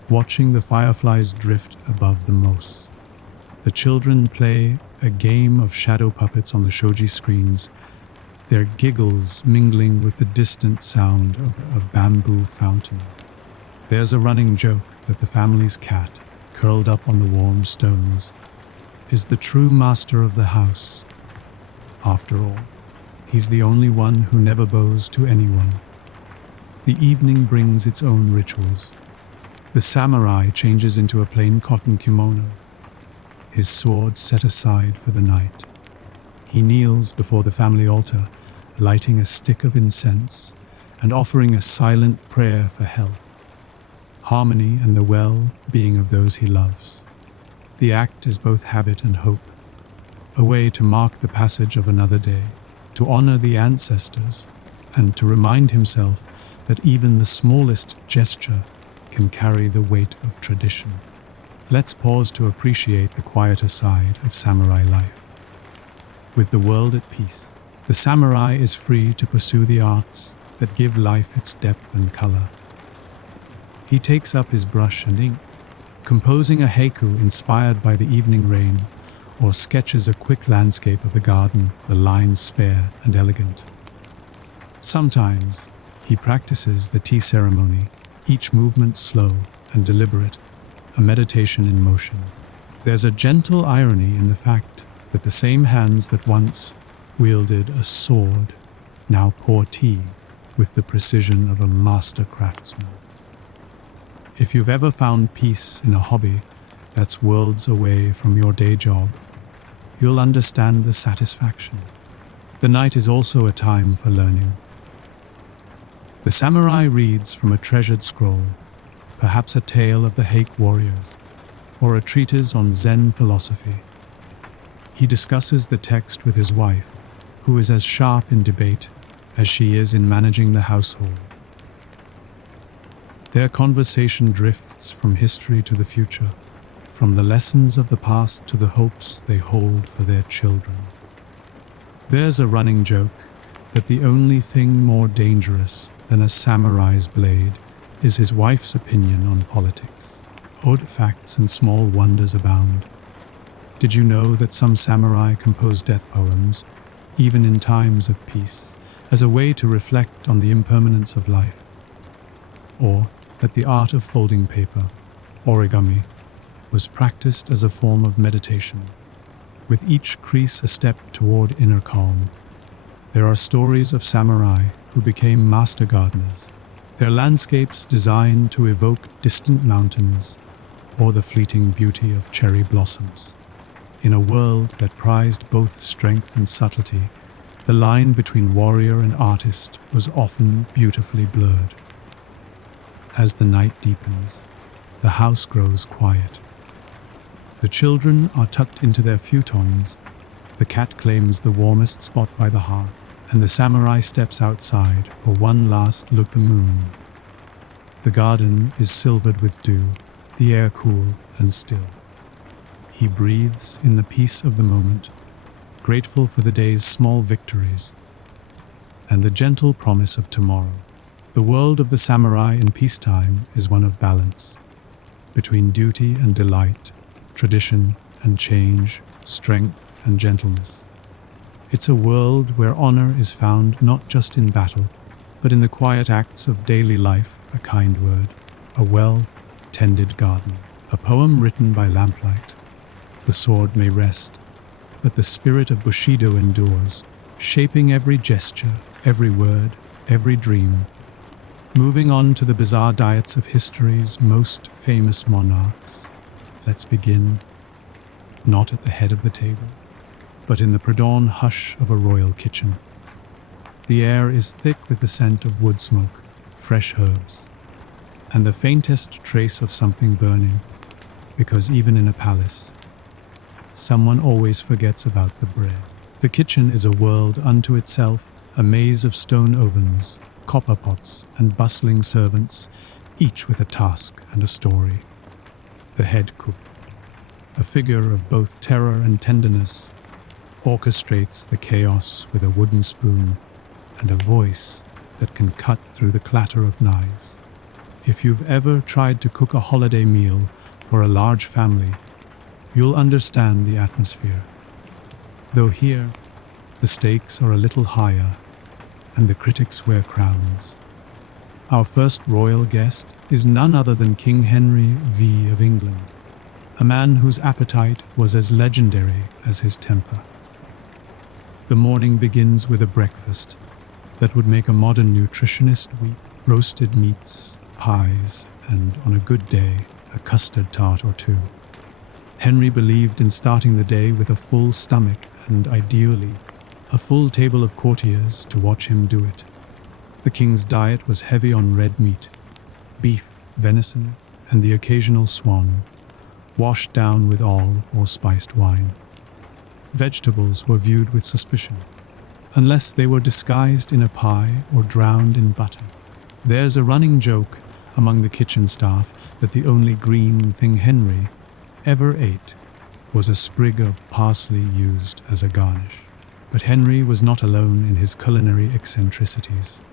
watching the fireflies drift above the moss. The children play a game of shadow puppets on the shoji screens, their giggles mingling with the distant sound of a bamboo fountain. There's a running joke that the family's cat, curled up on the warm stones, is the true master of the house. After all, he's the only one who never bows to anyone. The evening brings its own rituals. The samurai changes into a plain cotton kimono, his sword set aside for the night. He kneels before the family altar, lighting a stick of incense and offering a silent prayer for health, harmony, and the well-being of those he loves. The act is both habit and hope, a way to mark the passage of another day, to honor the ancestors, and to remind himself that even the smallest gesture can carry the weight of tradition. Let's pause to appreciate the quieter side of samurai life. With the world at peace, the samurai is free to pursue the arts that give life its depth and color. He takes up his brush and ink, composing a haiku inspired by the evening rain, or sketches a quick landscape of the garden, the lines spare and elegant. Sometimes he practices the tea ceremony, each movement slow and deliberate, a meditation in motion. There's a gentle irony in the fact that the same hands that once wielded a sword now pour tea with the precision of a master craftsman. If you've ever found peace in a hobby that's worlds away from your day job, you'll understand the satisfaction. The night is also a time for learning. The samurai reads from a treasured scroll, perhaps a tale of the Hake warriors, or a treatise on Zen philosophy. He discusses the text with his wife, who is as sharp in debate as she is in managing the household. Their conversation drifts from history to the future, from the lessons of the past to the hopes they hold for their children. There's a running joke that the only thing more dangerous than a samurai's blade is his wife's opinion on politics. Odd facts and small wonders abound. Did you know that some samurai compose death poems, even in times of peace, as a way to reflect on the impermanence of life? Or that the art of folding paper, origami, was practiced as a form of meditation, with each crease a step toward inner calm. There are stories of samurai who became master gardeners, their landscapes designed to evoke distant mountains or the fleeting beauty of cherry blossoms. In a world that prized both strength and subtlety, the line between warrior and artist was often beautifully blurred. As the night deepens, the house grows quiet. The children are tucked into their futons, the cat claims the warmest spot by the hearth, and the samurai steps outside for one last look at the moon. The garden is silvered with dew, the air cool and still. He breathes in the peace of the moment, grateful for the day's small victories and the gentle promise of tomorrow. The world of the samurai in peacetime is one of balance, between duty and delight, tradition and change, strength and gentleness. It's a world where honor is found not just in battle, but in the quiet acts of daily life, a kind word, a well-tended garden, a poem written by lamplight. The sword may rest, but the spirit of Bushido endures, shaping every gesture, every word, every dream. Moving on to the bizarre diets of history's most famous monarchs, let's begin, not at the head of the table, but in the pre-dawn hush of a royal kitchen. The air is thick with the scent of wood smoke, fresh herbs, and the faintest trace of something burning, because even in a palace, someone always forgets about the bread. The kitchen is a world unto itself, a maze of stone ovens, copper pots, and bustling servants, each with a task and a story. The head cook, a figure of both terror and tenderness, orchestrates the chaos with a wooden spoon, and a voice that can cut through the clatter of knives. If you've ever tried to cook a holiday meal for a large family, you'll understand the atmosphere. Though here, the stakes are a little higher, and the critics wear crowns. Our first royal guest is none other than King Henry V of England, a man whose appetite was as legendary as his temper. The morning begins with a breakfast that would make a modern nutritionist weep: roasted meats, pies, and, on a good day, a custard tart or two. Henry believed in starting the day with a full stomach and, ideally, a full table of courtiers to watch him do it. The king's diet was heavy on red meat, beef, venison, and the occasional swan, washed down with all or spiced wine. Vegetables were viewed with suspicion, unless they were disguised in a pie or drowned in butter. There's a running joke among the kitchen staff that the only green thing Henry ever ate was a sprig of parsley used as a garnish. But Henry was not alone in his culinary eccentricities.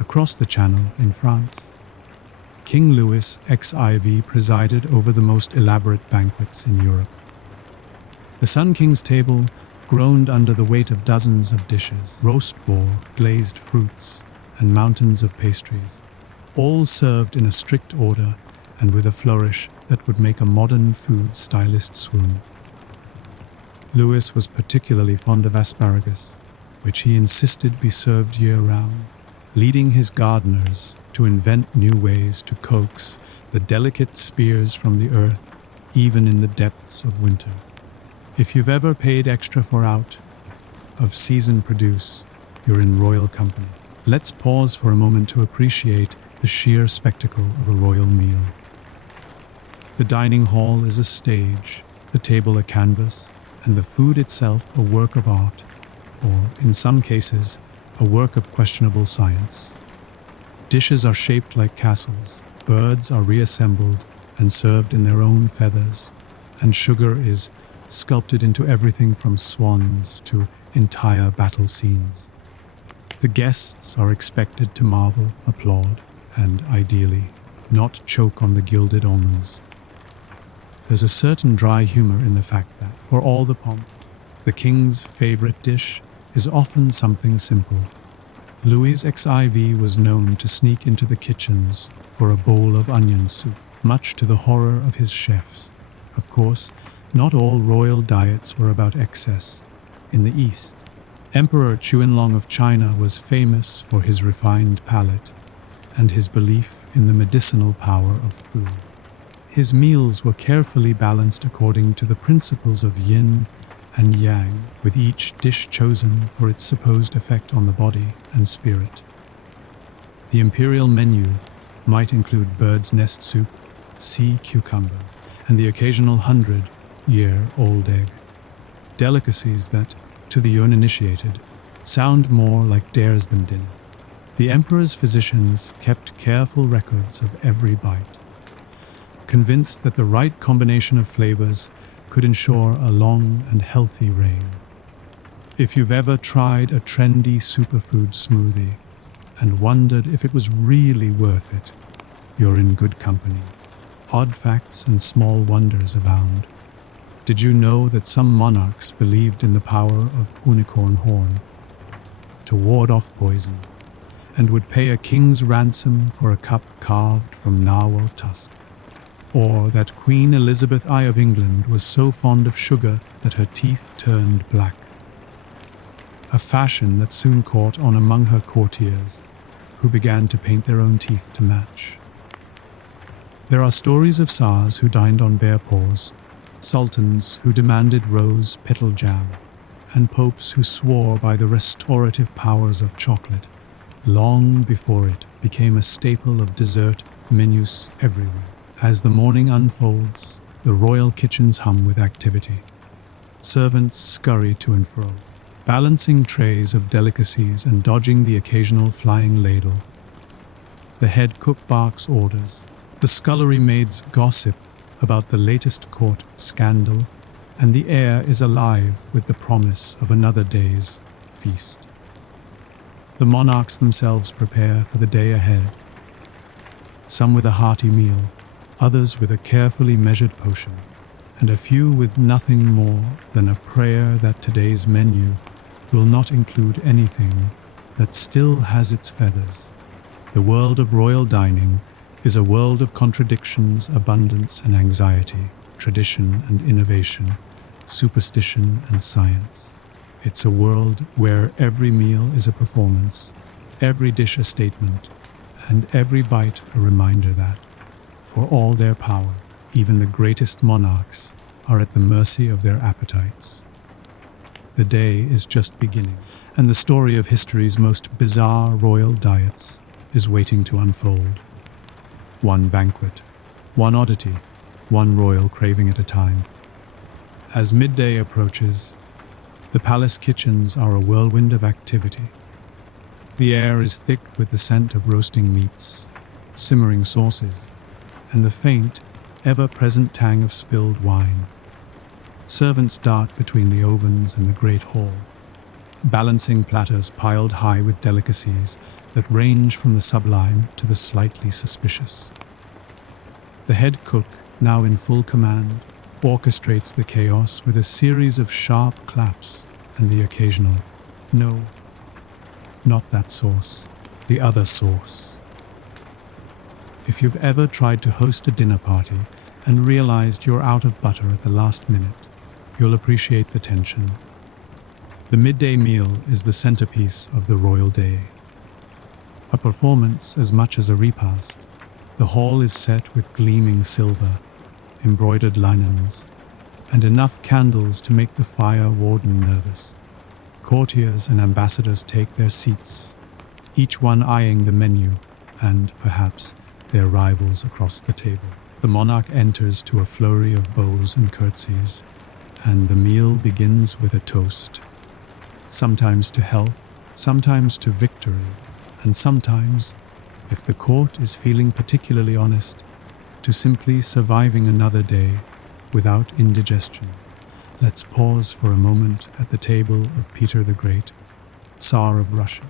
Across the Channel, in France, King Louis XIV presided over the most elaborate banquets in Europe. The Sun King's table groaned under the weight of dozens of dishes: roast boar, glazed fruits, and mountains of pastries, all served in a strict order and with a flourish that would make a modern food stylist swoon. Louis was particularly fond of asparagus, which he insisted be served year-round, leading his gardeners to invent new ways to coax the delicate spears from the earth, even in the depths of winter. If you've ever paid extra for out-of-season produce, you're in royal company. Let's pause for a moment to appreciate the sheer spectacle of a royal meal. The dining hall is a stage, the table a canvas, and the food itself a work of art, or, in some cases, a work of questionable science. Dishes are shaped like castles, birds are reassembled and served in their own feathers, and sugar is sculpted into everything from swans to entire battle scenes. The guests are expected to marvel, applaud, and, ideally, not choke on the gilded almonds. There's a certain dry humor in the fact that, for all the pomp, the king's favorite dish is often something simple. Louis XIV was known to sneak into the kitchens for a bowl of onion soup, much to the horror of his chefs. Of course, not all royal diets were about excess. In the East, Emperor Qianlong of China was famous for his refined palate and his belief in the medicinal power of food. His meals were carefully balanced according to the principles of yin and yang, with each dish chosen for its supposed effect on the body and spirit. The imperial menu might include bird's nest soup, sea cucumber, and the occasional 100-year-old egg. Delicacies that, to the uninitiated, sound more like dares than dinner. The emperor's physicians kept careful records of every bite, convinced that the right combination of flavors could ensure a long and healthy reign. If you've ever tried a trendy superfood smoothie and wondered if it was really worth it, you're in good company. Odd facts and small wonders abound. Did you know that some monarchs believed in the power of unicorn horn to ward off poison, and would pay a king's ransom for a cup carved from narwhal tusk? Or that Queen Elizabeth I of England was so fond of sugar that her teeth turned black? A fashion that soon caught on among her courtiers, who began to paint their own teeth to match. There are stories of Tsars who dined on bear paws, sultans who demanded rose petal jam, and popes who swore by the restorative powers of chocolate, long before it became a staple of dessert menus everywhere. As the morning unfolds, the royal kitchens hum with activity. Servants scurry to and fro, balancing trays of delicacies and dodging the occasional flying ladle. The head cook barks orders. The scullery maids gossip about the latest court scandal, and the air is alive with the promise of another day's feast. The monarchs themselves prepare for the day ahead, some with a hearty meal, others with a carefully measured potion, and a few with nothing more than a prayer that today's menu will not include anything that still has its feathers. The world of royal dining is a world of contradictions, abundance and anxiety, tradition and innovation, superstition and science. It's a world where every meal is a performance, every dish a statement, and every bite a reminder that, for all their power, even the greatest monarchs are at the mercy of their appetites. The day is just beginning, and the story of history's most bizarre royal diets is waiting to unfold. One banquet, one oddity, one royal craving at a time. As midday approaches, the palace kitchens are a whirlwind of activity. The air is thick with the scent of roasting meats, simmering sauces, and the faint, ever-present tang of spilled wine. Servants dart between the ovens and the great hall, balancing platters piled high with delicacies that range from the sublime to the slightly suspicious. The head cook, now in full command, orchestrates the chaos with a series of sharp claps and the occasional, "No, not that sauce, the other sauce." If you've ever tried to host a dinner party and realized you're out of butter at the last minute, you'll appreciate the tension. The midday meal is the centerpiece of the royal day. A performance as much as a repast. The hall is set with gleaming silver, embroidered linens, and enough candles to make the fire warden nervous. Courtiers and ambassadors take their seats, each one eyeing the menu and, perhaps, their rivals across the table. The monarch enters to a flurry of bows and curtsies, and the meal begins with a toast, sometimes to health, sometimes to victory, and sometimes, if the court is feeling particularly honest, to simply surviving another day without indigestion. Let's pause for a moment at the table of Peter the Great, Tsar of Russia,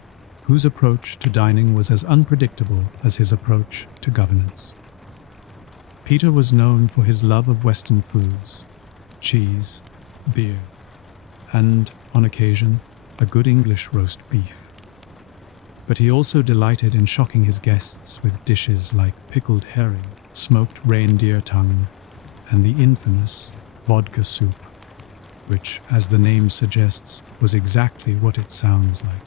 whose approach to dining was as unpredictable as his approach to governance. Peter was known for his love of Western foods, cheese, beer, and, on occasion, a good English roast beef. But he also delighted in shocking his guests with dishes like pickled herring, smoked reindeer tongue, and the infamous vodka soup, which, as the name suggests, was exactly what it sounds like.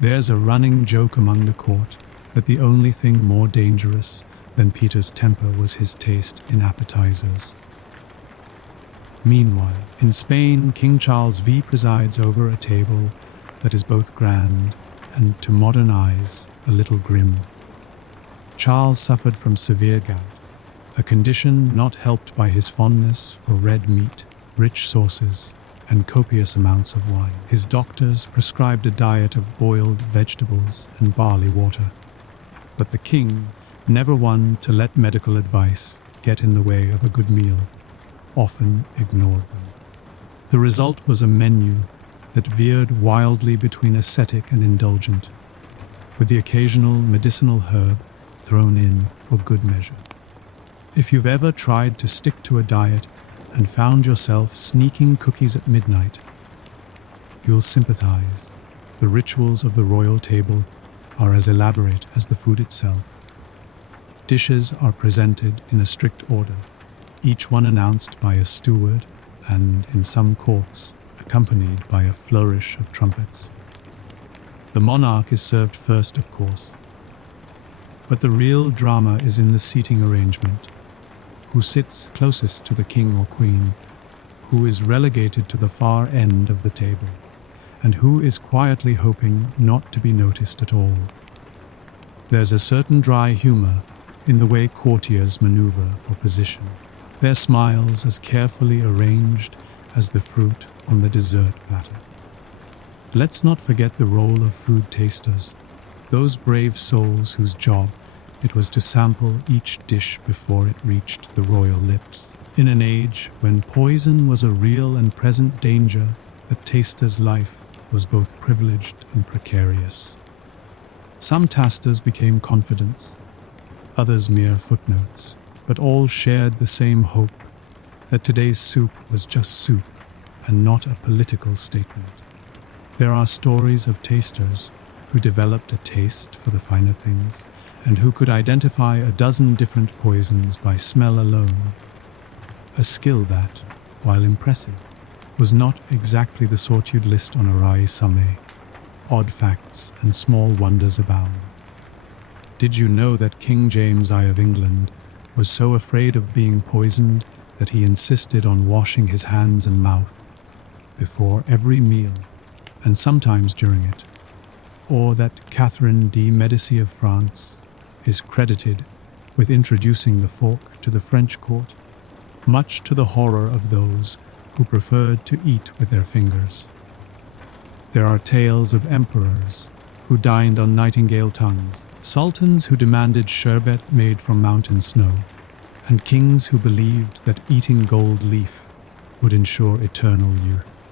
There's a running joke among the court that the only thing more dangerous than Peter's temper was his taste in appetizers. Meanwhile, in Spain, King Charles V presides over a table that is both grand and, to modern eyes, a little grim. Charles suffered from severe gout, a condition not helped by his fondness for red meat, rich sauces, and copious amounts of wine. His doctors prescribed a diet of boiled vegetables and barley water, but the king, never one to let medical advice get in the way of a good meal, often ignored them. The result was a menu that veered wildly between ascetic and indulgent, with the occasional medicinal herb thrown in for good measure. If you've ever tried to stick to a diet and found yourself sneaking cookies at midnight, you'll sympathize. The rituals of the royal table are as elaborate as the food itself. Dishes are presented in a strict order, each one announced by a steward and, in some courts, accompanied by a flourish of trumpets. The monarch is served first, of course, but the real drama is in the seating arrangement. Who sits closest to the king or queen, who is relegated to the far end of the table, and who is quietly hoping not to be noticed at all. There's a certain dry humor in the way courtiers maneuver for position, their smiles as carefully arranged as the fruit on the dessert platter. Let's not forget the role of food tasters, those brave souls whose job it was to sample each dish before it reached the royal lips. In an age when poison was a real and present danger, the taster's life was both privileged and precarious. Some tasters became confidants, others mere footnotes, but all shared the same hope that today's soup was just soup and not a political statement. There are stories of tasters who developed a taste for the finer things and who could identify a dozen different poisons by smell alone, a skill that, while impressive, was not exactly the sort you'd list on a resume. Odd facts and small wonders abound. Did you know that King James I of England was so afraid of being poisoned that he insisted on washing his hands and mouth before every meal, and sometimes during it? Or that Catherine de' Medici of France is credited with introducing the fork to the French court, much to the horror of those who preferred to eat with their fingers. There are tales of emperors who dined on nightingale tongues, sultans who demanded sherbet made from mountain snow, and kings who believed that eating gold leaf would ensure eternal youth.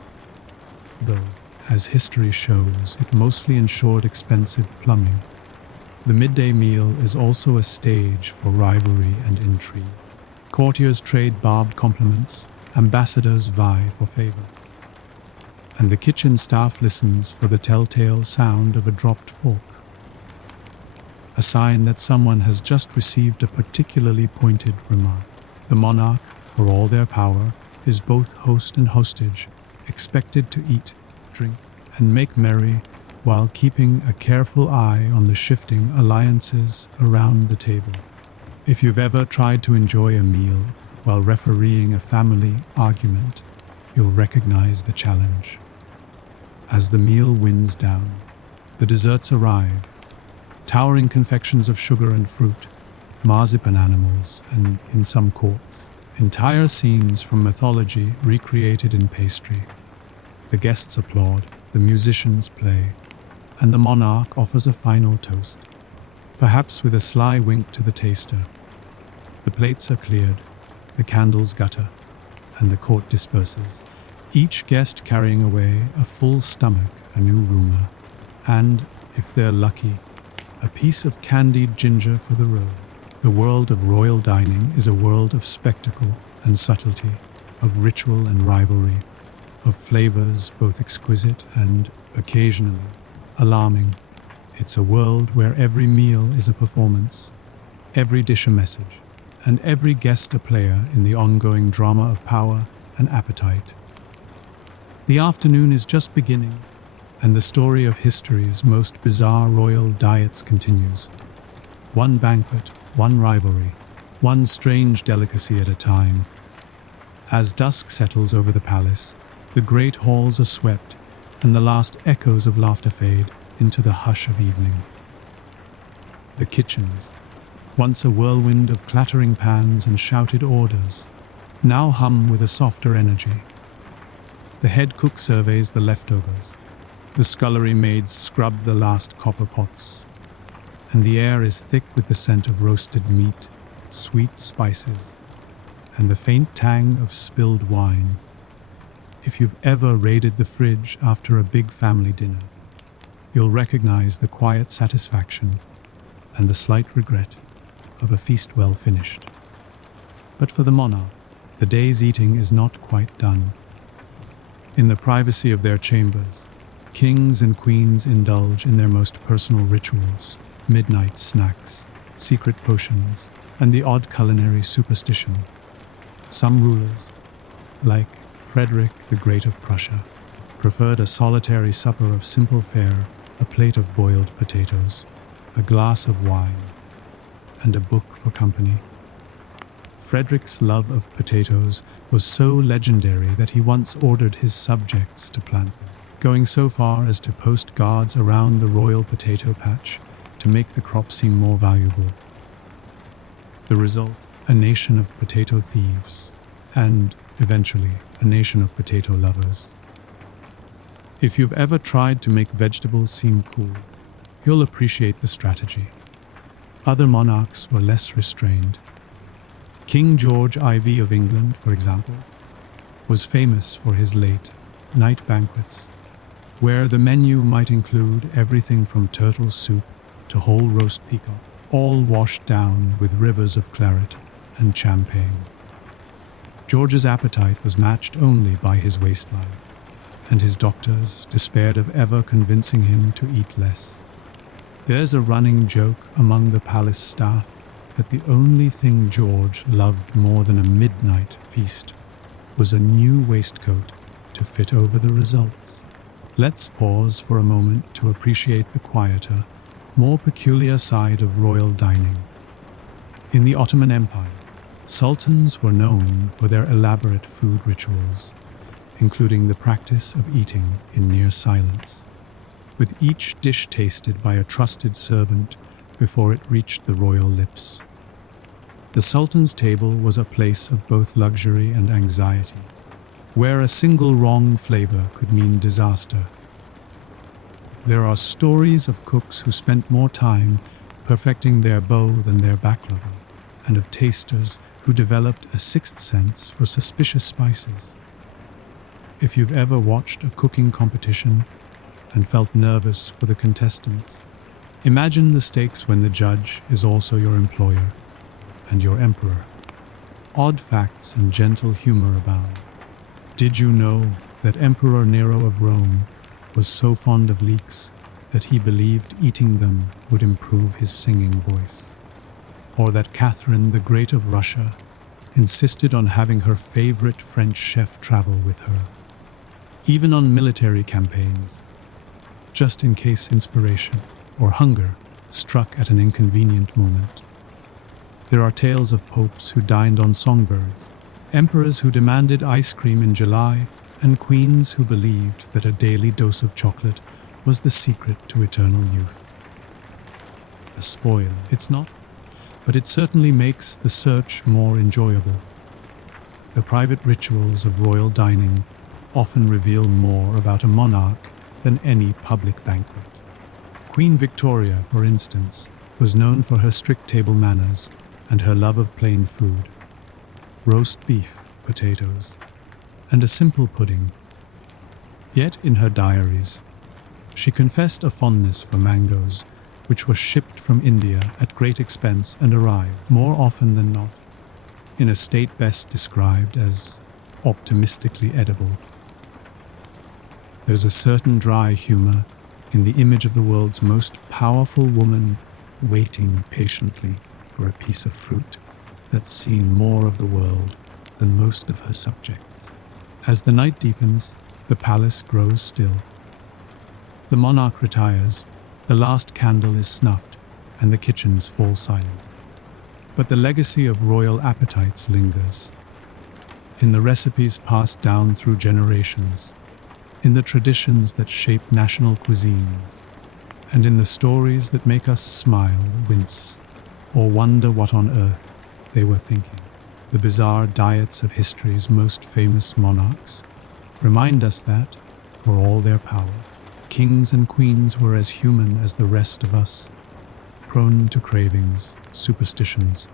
Though, as history shows, it mostly ensured expensive plumbing. The midday meal is also a stage for rivalry and intrigue. Courtiers trade barbed compliments, ambassadors vie for favor, and the kitchen staff listens for the telltale sound of a dropped fork, a sign that someone has just received a particularly pointed remark. The monarch, for all their power, is both host and hostage, expected to eat, drink, and make merry while keeping a careful eye on the shifting alliances around the table. If you've ever tried to enjoy a meal while refereeing a family argument, you'll recognize the challenge. As the meal winds down, the desserts arrive, towering confections of sugar and fruit, marzipan animals, and, in some courts, entire scenes from mythology recreated in pastry. The guests applaud, the musicians play, and the monarch offers a final toast, perhaps with a sly wink to the taster. The plates are cleared, the candles gutter, and the court disperses, each guest carrying away a full stomach, a new rumor, and, if they're lucky, a piece of candied ginger for the road. The world of royal dining is a world of spectacle and subtlety, of ritual and rivalry, of flavors both exquisite and, occasionally, alarming. It's a world where every meal is a performance, every dish a message, and every guest a player in the ongoing drama of power and appetite. The afternoon is just beginning, and the story of history's most bizarre royal diets continues. One banquet, one rivalry, one strange delicacy at a time. As dusk settles over the palace, the great halls are swept, and the last echoes of laughter fade into the hush of evening. The kitchens, once a whirlwind of clattering pans and shouted orders, now hum with a softer energy. The head cook surveys the leftovers, the scullery maids scrub the last copper pots, and the air is thick with the scent of roasted meat, sweet spices, and the faint tang of spilled wine. If you've ever raided the fridge after a big family dinner, you'll recognize the quiet satisfaction and the slight regret of a feast well finished. But for the monarch, the day's eating is not quite done. In the privacy of their chambers, kings and queens indulge in their most personal rituals, midnight snacks, secret potions, and the odd culinary superstition. Some rulers, like Frederick the Great of Prussia, preferred a solitary supper of simple fare, a plate of boiled potatoes, a glass of wine, and a book for company. Frederick's love of potatoes was so legendary that he once ordered his subjects to plant them, going so far as to post guards around the royal potato patch to make the crop seem more valuable. The result, a nation of potato thieves, and, eventually, a nation of potato lovers. If you've ever tried to make vegetables seem cool, you'll appreciate the strategy. Other monarchs were less restrained. King George IV of England, for example, was famous for his late night banquets, where the menu might include everything from turtle soup to whole roast peacock, all washed down with rivers of claret and champagne. George's appetite was matched only by his waistline, and his doctors despaired of ever convincing him to eat less. There's a running joke among the palace staff that the only thing George loved more than a midnight feast was a new waistcoat to fit over the results. Let's pause for a moment to appreciate the quieter, more peculiar side of royal dining. In the Ottoman Empire, sultans were known for their elaborate food rituals, including the practice of eating in near silence, with each dish tasted by a trusted servant before it reached the royal lips. The Sultan's table was a place of both luxury and anxiety, where a single wrong flavor could mean disaster. There are stories of cooks who spent more time perfecting their bow than their baklava, and of tasters who developed a sixth sense for suspicious spices. If you've ever watched a cooking competition and felt nervous for the contestants, imagine the stakes when the judge is also your employer and your emperor. Odd facts and gentle humor abound. Did you know that Emperor Nero of Rome was so fond of leeks that he believed eating them would improve his singing voice? Or that Catherine the Great of Russia insisted on having her favorite French chef travel with her, even on military campaigns, just in case inspiration or hunger struck at an inconvenient moment. There are tales of popes who dined on songbirds, emperors who demanded ice cream in July, and queens who believed that a daily dose of chocolate was the secret to eternal youth. A spoiler, it's not, but it certainly makes the search more enjoyable. The private rituals of royal dining often reveal more about a monarch than any public banquet. Queen Victoria, for instance, was known for her strict table manners and her love of plain food: roast beef, potatoes, and a simple pudding. Yet in her diaries, she confessed a fondness for mangoes, which were shipped from India at great expense and arrived, more often than not, in a state best described as optimistically edible. There's a certain dry humor in the image of the world's most powerful woman waiting patiently for a piece of fruit that's seen more of the world than most of her subjects. As the night deepens, the palace grows still. The monarch retires, the last candle is snuffed, and the kitchens fall silent. But the legacy of royal appetites lingers. In the recipes passed down through generations, in the traditions that shape national cuisines, and in the stories that make us smile, wince, or wonder what on earth they were thinking. The bizarre diets of history's most famous monarchs remind us that, for all their power, kings and queens were as human as the rest of us, prone to cravings, superstitions,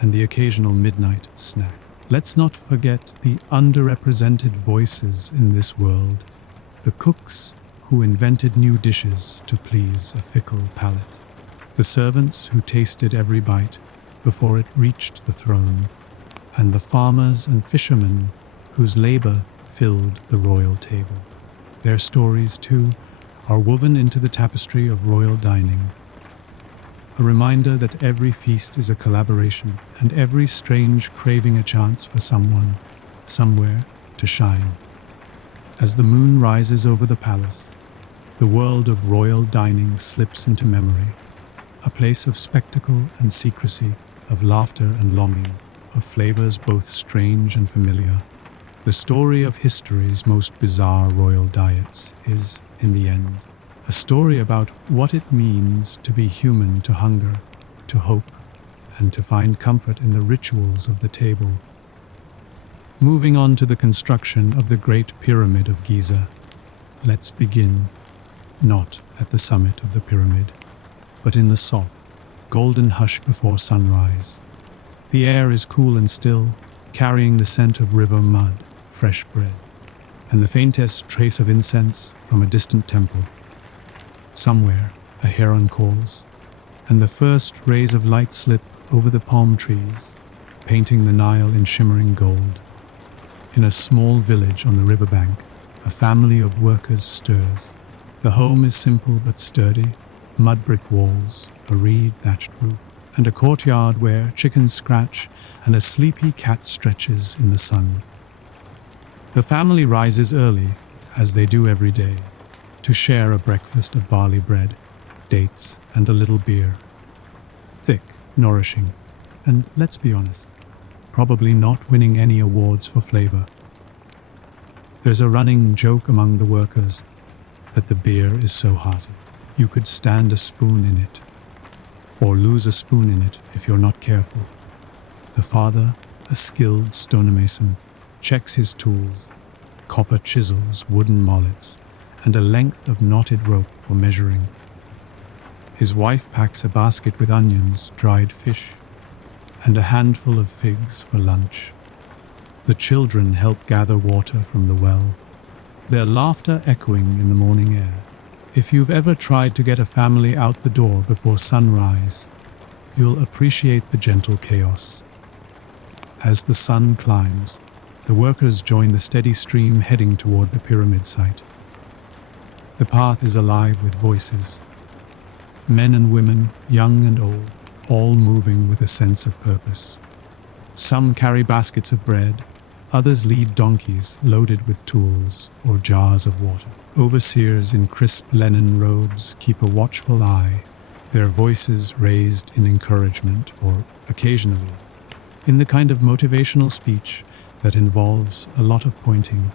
and the occasional midnight snack. Let's not forget the underrepresented voices in this world, the cooks who invented new dishes to please a fickle palate, the servants who tasted every bite before it reached the throne, and the farmers and fishermen whose labor filled the royal table. Their stories, too, are woven into the tapestry of royal dining, a reminder that every feast is a collaboration, and every strange craving a chance for someone, somewhere, to shine. As the moon rises over the palace, the world of royal dining slips into memory, a place of spectacle and secrecy, of laughter and longing, of flavors both strange and familiar. The story of history's most bizarre royal diets is, in the end, a story about what it means to be human, to hunger, to hope, and to find comfort in the rituals of the table. Moving on to the construction of the Great Pyramid of Giza, let's begin, not at the summit of the pyramid, but in the soft, golden hush before sunrise. The air is cool and still, carrying the scent of river mud, fresh bread, and the faintest trace of incense from a distant temple. Somewhere, a heron calls, and the first rays of light slip over the palm trees, painting the Nile in shimmering gold. In a small village on the riverbank, a family of workers stirs. The home is simple but sturdy, mud brick walls, a reed-thatched roof, and a courtyard where chickens scratch and a sleepy cat stretches in the sun. The family rises early, as they do every day, to share a breakfast of barley bread, dates, and a little beer. Thick, nourishing, and let's be honest, probably not winning any awards for flavor. There's a running joke among the workers that the beer is so hearty, you could stand a spoon in it, or lose a spoon in it if you're not careful. The father, a skilled stonemason, checks his tools, copper chisels, wooden mallets, and a length of knotted rope for measuring. His wife packs a basket with onions, dried fish, and a handful of figs for lunch. The children help gather water from the well, their laughter echoing in the morning air. If you've ever tried to get a family out the door before sunrise, you'll appreciate the gentle chaos. As the sun climbs, the workers join the steady stream heading toward the pyramid site. The path is alive with voices. Men and women, young and old, all moving with a sense of purpose. Some carry baskets of bread, others lead donkeys loaded with tools or jars of water. Overseers in crisp linen robes keep a watchful eye, their voices raised in encouragement or, occasionally, in the kind of motivational speech that involves a lot of pointing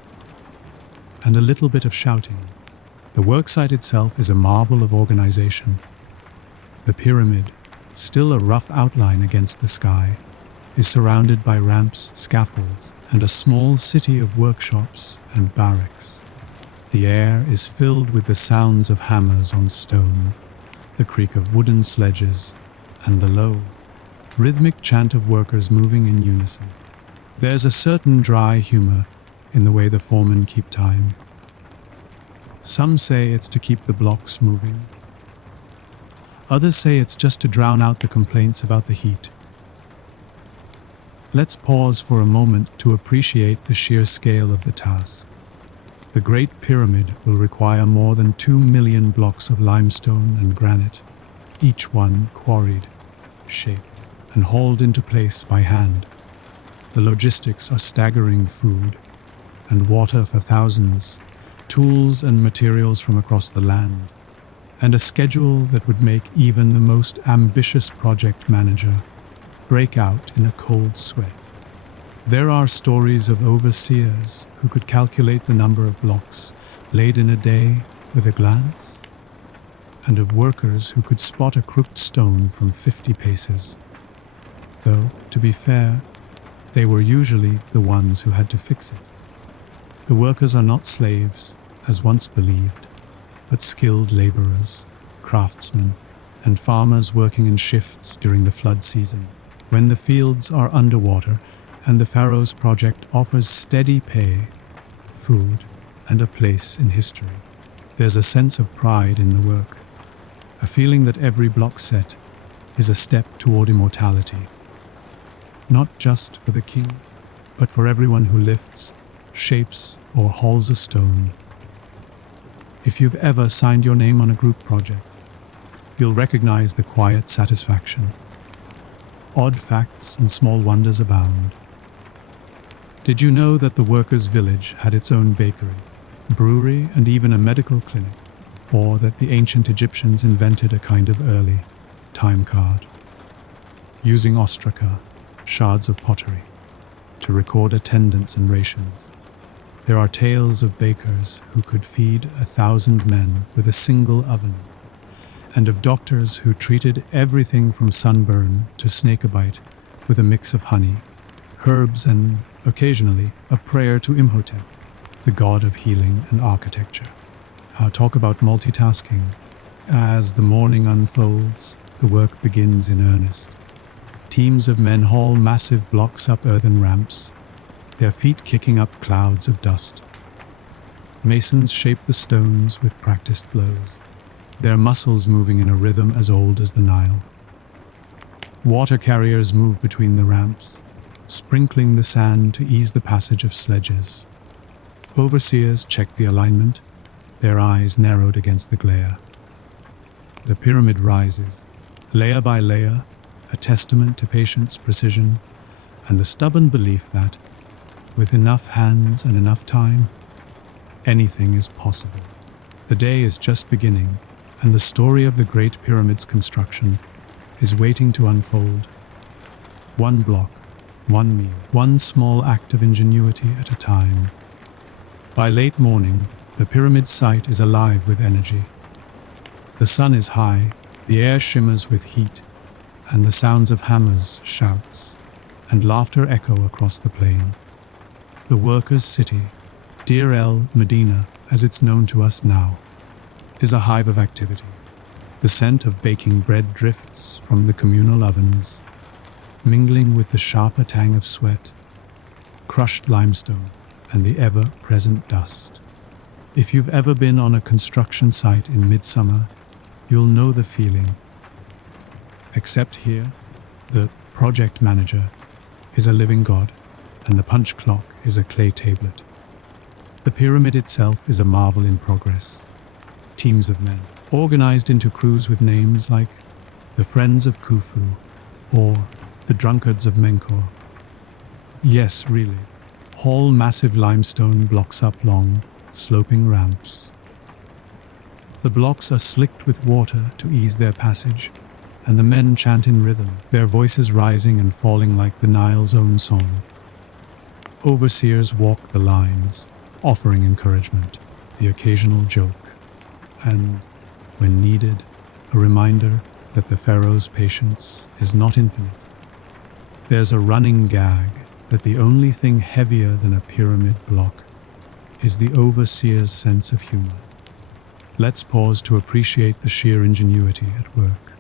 and a little bit of shouting. The worksite itself is a marvel of organization. The pyramid, still a rough outline against the sky, is surrounded by ramps, scaffolds, and a small city of workshops and barracks. The air is filled with the sounds of hammers on stone, the creak of wooden sledges, and the low, rhythmic chant of workers moving in unison. There's a certain dry humor in the way the foremen keep time. Some say it's to keep the blocks moving. Others say it's just to drown out the complaints about the heat. Let's pause for a moment to appreciate the sheer scale of the task. The Great Pyramid will require more than 2 million blocks of limestone and granite, each one quarried, shaped, and hauled into place by hand. The logistics are staggering: food and water for thousands, tools and materials from across the land, and a schedule that would make even the most ambitious project manager break out in a cold sweat. There are stories of overseers who could calculate the number of blocks laid in a day with a glance, and of workers who could spot a crooked stone from 50 paces. Though, to be fair, they were usually the ones who had to fix it. The workers are not slaves, as once believed, but skilled laborers, craftsmen, and farmers working in shifts during the flood season, when the fields are underwater and the Pharaoh's project offers steady pay, food, and a place in history. There's a sense of pride in the work, a feeling that every block set is a step toward immortality, not just for the king, but for everyone who lifts, shapes, or hauls a stone. If you've ever signed your name on a group project, you'll recognize the quiet satisfaction. Odd facts and small wonders abound. Did you know that the workers' village had its own bakery, brewery, and even a medical clinic? Or that the ancient Egyptians invented a kind of early time card, using ostraca, shards of pottery, to record attendance and rations? There are tales of bakers who could feed 1,000 men with a single oven, and of doctors who treated everything from sunburn to snakebite with a mix of honey, herbs, and, occasionally, a prayer to Imhotep, the god of healing and architecture. Talk about multitasking. As the morning unfolds, the work begins in earnest. Teams of men haul massive blocks up earthen ramps, their feet kicking up clouds of dust. Masons shape the stones with practiced blows. their muscles moving in a rhythm as old as the Nile. Water carriers move between the ramps, sprinkling the sand to ease the passage of sledges. Overseers check the alignment, their eyes narrowed against the glare. The pyramid rises, layer by layer, a testament to patience, precision, and the stubborn belief that, with enough hands and enough time, anything is possible. The day is just beginning, and the story of the Great Pyramid's construction is waiting to unfold. One block, one meal, one small act of ingenuity at a time. By late morning, the pyramid site is alive with energy. The sun is high, the air shimmers with heat, and the sounds of hammers, shouts, and laughter echo across the plain. The workers' city, Deir el Medina, as it's known to us now, is a hive of activity. The scent of baking bread drifts from the communal ovens, mingling with the sharper tang of sweat, crushed limestone, and the ever-present dust. If you've ever been on a construction site in midsummer, you'll know the feeling. Except here, the project manager is a living god, and the punch clock is a clay tablet. The pyramid itself is a marvel in progress. Teams of men, organized into crews with names like the Friends of Khufu or the Drunkards of Menkor. Yes, really, haul massive limestone blocks up long, sloping ramps. The blocks are slicked with water to ease their passage, and the men chant in rhythm, their voices rising and falling like the Nile's own song. Overseers walk the lines, offering encouragement, the occasional joke, and, when needed, a reminder that the pharaoh's patience is not infinite. There's a running gag that the only thing heavier than a pyramid block is the overseer's sense of humor. Let's pause to appreciate the sheer ingenuity at work.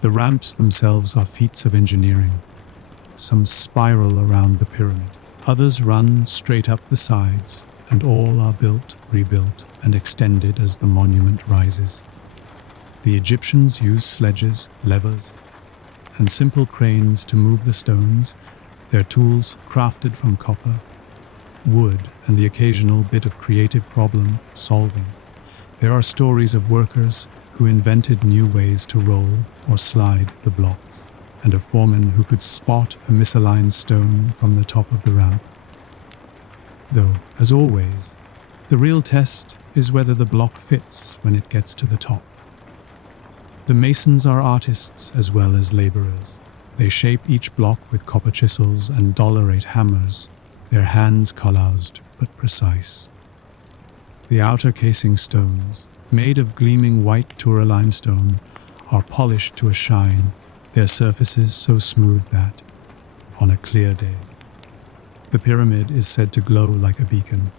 The ramps themselves are feats of engineering. Some spiral around the pyramid. Others run straight up the sides, and all are built, rebuilt, and extended as the monument rises. The Egyptians used sledges, levers, and simple cranes to move the stones, their tools crafted from copper, wood, and the occasional bit of creative problem solving. There are stories of workers who invented new ways to roll or slide the blocks, and of foremen who could spot a misaligned stone from the top of the ramp. Though, as always, the real test is whether the block fits when it gets to the top. The masons are artists as well as laborers. They shape each block with copper chisels and dollarate hammers, their hands calloused but precise. The outer casing stones, made of gleaming white Tura limestone, are polished to a shine, their surfaces so smooth that, on a clear day, the pyramid is said to glow like a beacon.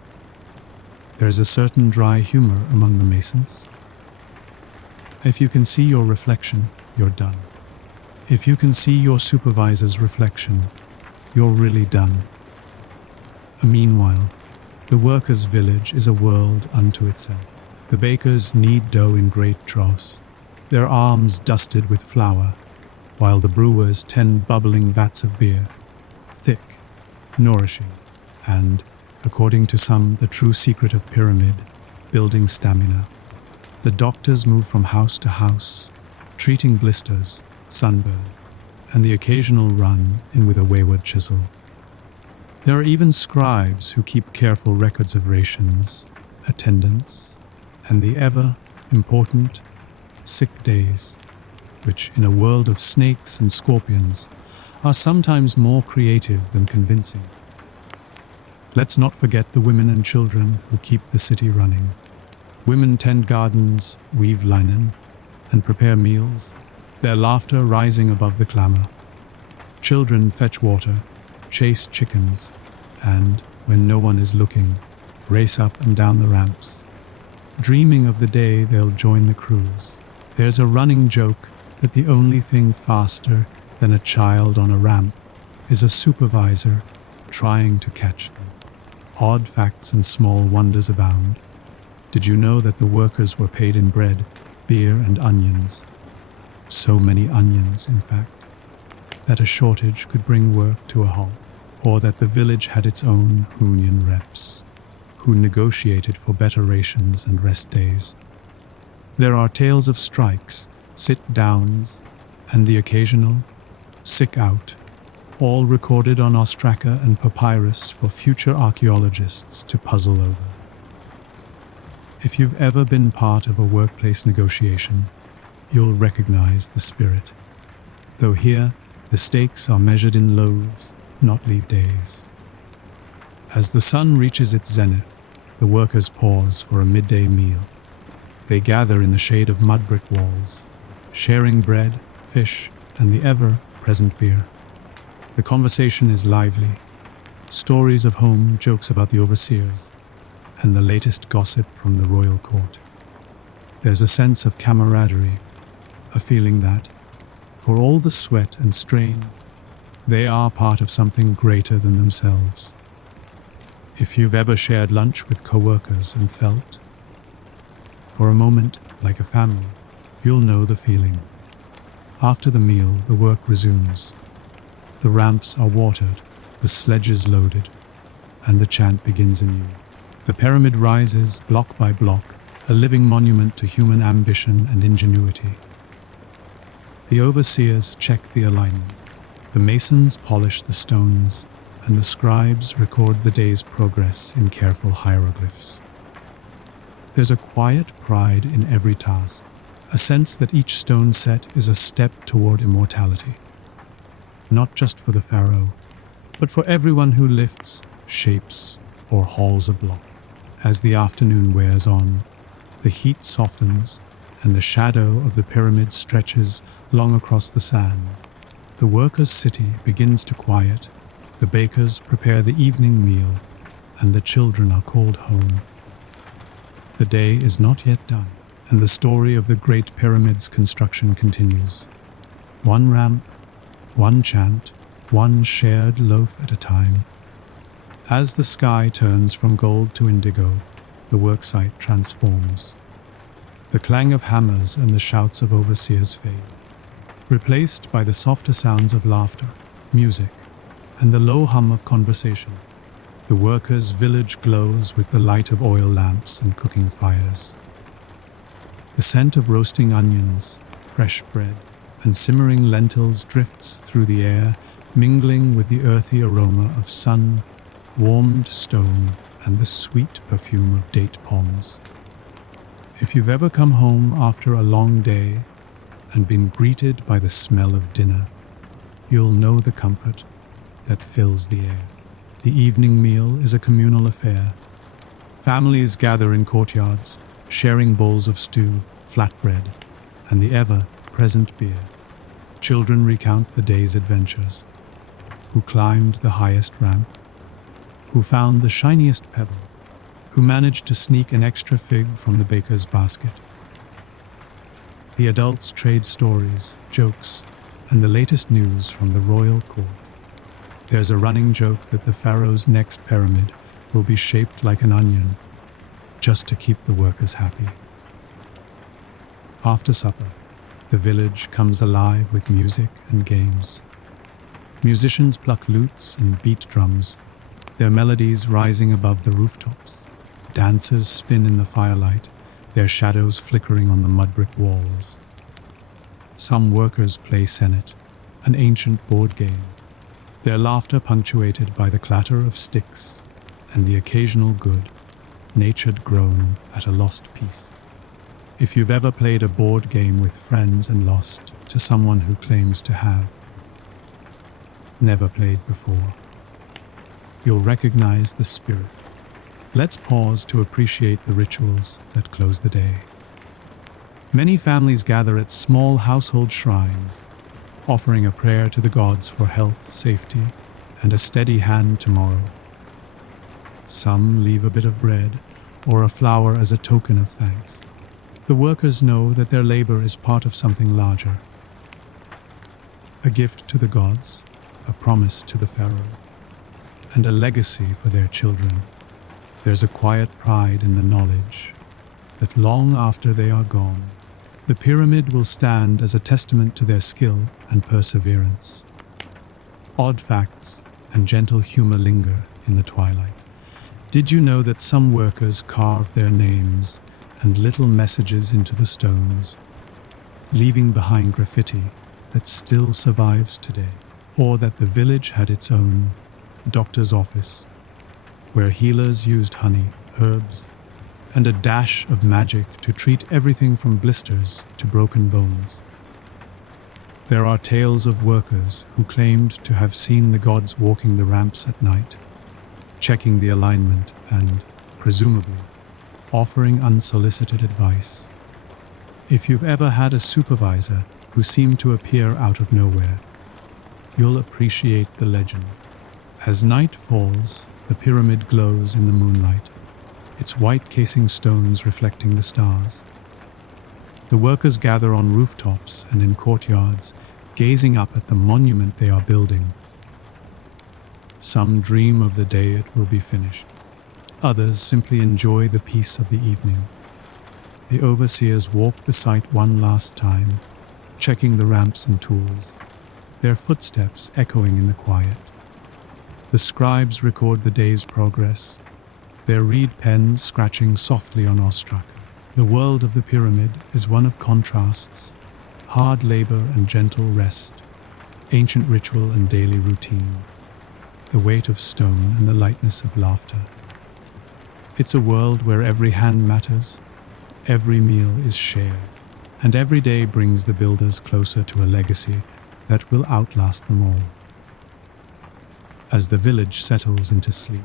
There is a certain dry humor among the masons. If you can see your reflection, you're done. If you can see your supervisor's reflection, you're really done. Meanwhile, the workers' village is a world unto itself. The bakers knead dough in great troughs, their arms dusted with flour, while the brewers tend bubbling vats of beer, thick, nourishing, and, according to some, the true secret of pyramid, building stamina. The doctors move from house to house, treating blisters, sunburn, and the occasional run in with a wayward chisel. There are even scribes who keep careful records of rations, attendance, and the ever-important sick days, which, in a world of snakes and scorpions, are sometimes more creative than convincing. Let's not forget the women and children who keep the city running. Women tend gardens, weave linen, and prepare meals, their laughter rising above the clamor. Children fetch water, chase chickens, and, when no one is looking, race up and down the ramps, dreaming of the day they'll join the crews. There's a running joke that the only thing faster than a child on a ramp is a supervisor trying to catch them. Odd facts and small wonders abound. Did you know that the workers were paid in bread, beer, and onions? So many onions, in fact, that a shortage could bring work to a halt, or that the village had its own union reps, who negotiated for better rations and rest days. There are tales of strikes, sit-downs, and the occasional sick-out, all recorded on ostraka and papyrus for future archaeologists to puzzle over. If you've ever been part of a workplace negotiation, you'll recognize the spirit. Though here, the stakes are measured in loaves, not leave days. As the sun reaches its zenith, the workers pause for a midday meal. They gather in the shade of mud brick walls, sharing bread, fish, and the ever-present beer. The conversation is lively. Stories of home, jokes about the overseers, and the latest gossip from the royal court. There's a sense of camaraderie, a feeling that, for all the sweat and strain, they are part of something greater than themselves. If you've ever shared lunch with coworkers and felt, for a moment, like a family, you'll know the feeling. After the meal, the work resumes. The ramps are watered, the sledges loaded, and the chant begins anew. The pyramid rises block by block, a living monument to human ambition and ingenuity. The overseers check the alignment. The masons polish the stones, and the scribes record the day's progress in careful hieroglyphs. There's a quiet pride in every task, a sense that each stone set is a step toward immortality. Not just for the pharaoh, but for everyone who lifts, shapes, or hauls a block. As the afternoon wears on, the heat softens, and the shadow of the pyramid stretches long across the sand. The workers' city begins to quiet, the bakers prepare the evening meal, and the children are called home. The day is not yet done, and the story of the Great Pyramid's construction continues. One ramp, one chant, one shared loaf at a time. As the sky turns from gold to indigo, the worksite transforms. The clang of hammers and the shouts of overseers fade, replaced by the softer sounds of laughter, music, and the low hum of conversation. The workers' village glows with the light of oil lamps and cooking fires. The scent of roasting onions, fresh bread, and simmering lentils drifts through the air, mingling with the earthy aroma of sun, warmed stone, and the sweet perfume of date palms. If you've ever come home after a long day and been greeted by the smell of dinner, you'll know the comfort that fills the air. The evening meal is a communal affair. Families gather in courtyards, sharing bowls of stew, flatbread, and the ever-present beer. Children recount the day's adventures, who climbed the highest ramp, who found the shiniest pebble, who managed to sneak an extra fig from the baker's basket. The adults trade stories, jokes, and the latest news from the royal court. There's a running joke that the pharaoh's next pyramid will be shaped like an onion, just to keep the workers happy. After supper, the village comes alive with music and games. Musicians pluck lutes and beat drums, their melodies rising above the rooftops. Dancers spin in the firelight, their shadows flickering on the mud brick walls. Some workers play senet, an ancient board game, their laughter punctuated by the clatter of sticks and the occasional good-natured groan at a lost piece. If you've ever played a board game with friends and lost to someone who claims to have never played before, you'll recognize the spirit. Let's pause to appreciate the rituals that close the day. Many families gather at small household shrines, offering a prayer to the gods for health, safety, and a steady hand tomorrow. Some leave a bit of bread or a flower as a token of thanks. The workers know that their labor is part of something larger. A gift to the gods, a promise to the pharaoh, and a legacy for their children. There's a quiet pride in the knowledge that long after they are gone, the pyramid will stand as a testament to their skill and perseverance. Odd facts and gentle humor linger in the twilight. Did you know that some workers carve their names and little messages into the stones, leaving behind graffiti that still survives today? Or that the village had its own doctor's office, where healers used honey, herbs, and a dash of magic to treat everything from blisters to broken bones. There are tales of workers who claimed to have seen the gods walking the ramps at night, checking the alignment and, presumably, offering unsolicited advice. If you've ever had a supervisor who seemed to appear out of nowhere, you'll appreciate the legend. As night falls, the pyramid glows in the moonlight, its white casing stones reflecting the stars. The workers gather on rooftops and in courtyards, gazing up at the monument they are building. Some dream of the day it will be finished. Others simply enjoy the peace of the evening. The overseers walk the site one last time, checking the ramps and tools, their footsteps echoing in the quiet. The scribes record the day's progress, their reed pens scratching softly on ostraka. The world of the pyramid is one of contrasts, hard labor and gentle rest, ancient ritual and daily routine, the weight of stone and the lightness of laughter. It's a world where every hand matters, every meal is shared, and every day brings the builders closer to a legacy that will outlast them all. As the village settles into sleep,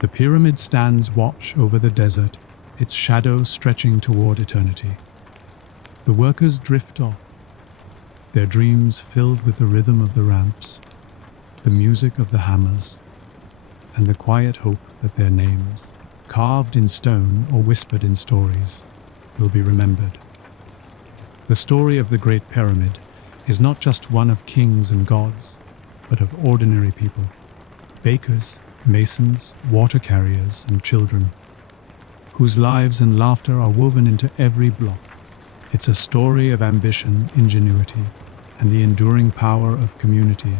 the pyramid stands watch over the desert, its shadow stretching toward eternity. The workers drift off, their dreams filled with the rhythm of the ramps, the music of the hammers, and the quiet hope that their names, carved in stone or whispered in stories, will be remembered. The story of the Great Pyramid is not just one of kings and gods, but of ordinary people, bakers, masons, water carriers, and children, whose lives and laughter are woven into every block. It's a story of ambition, ingenuity, and the enduring power of community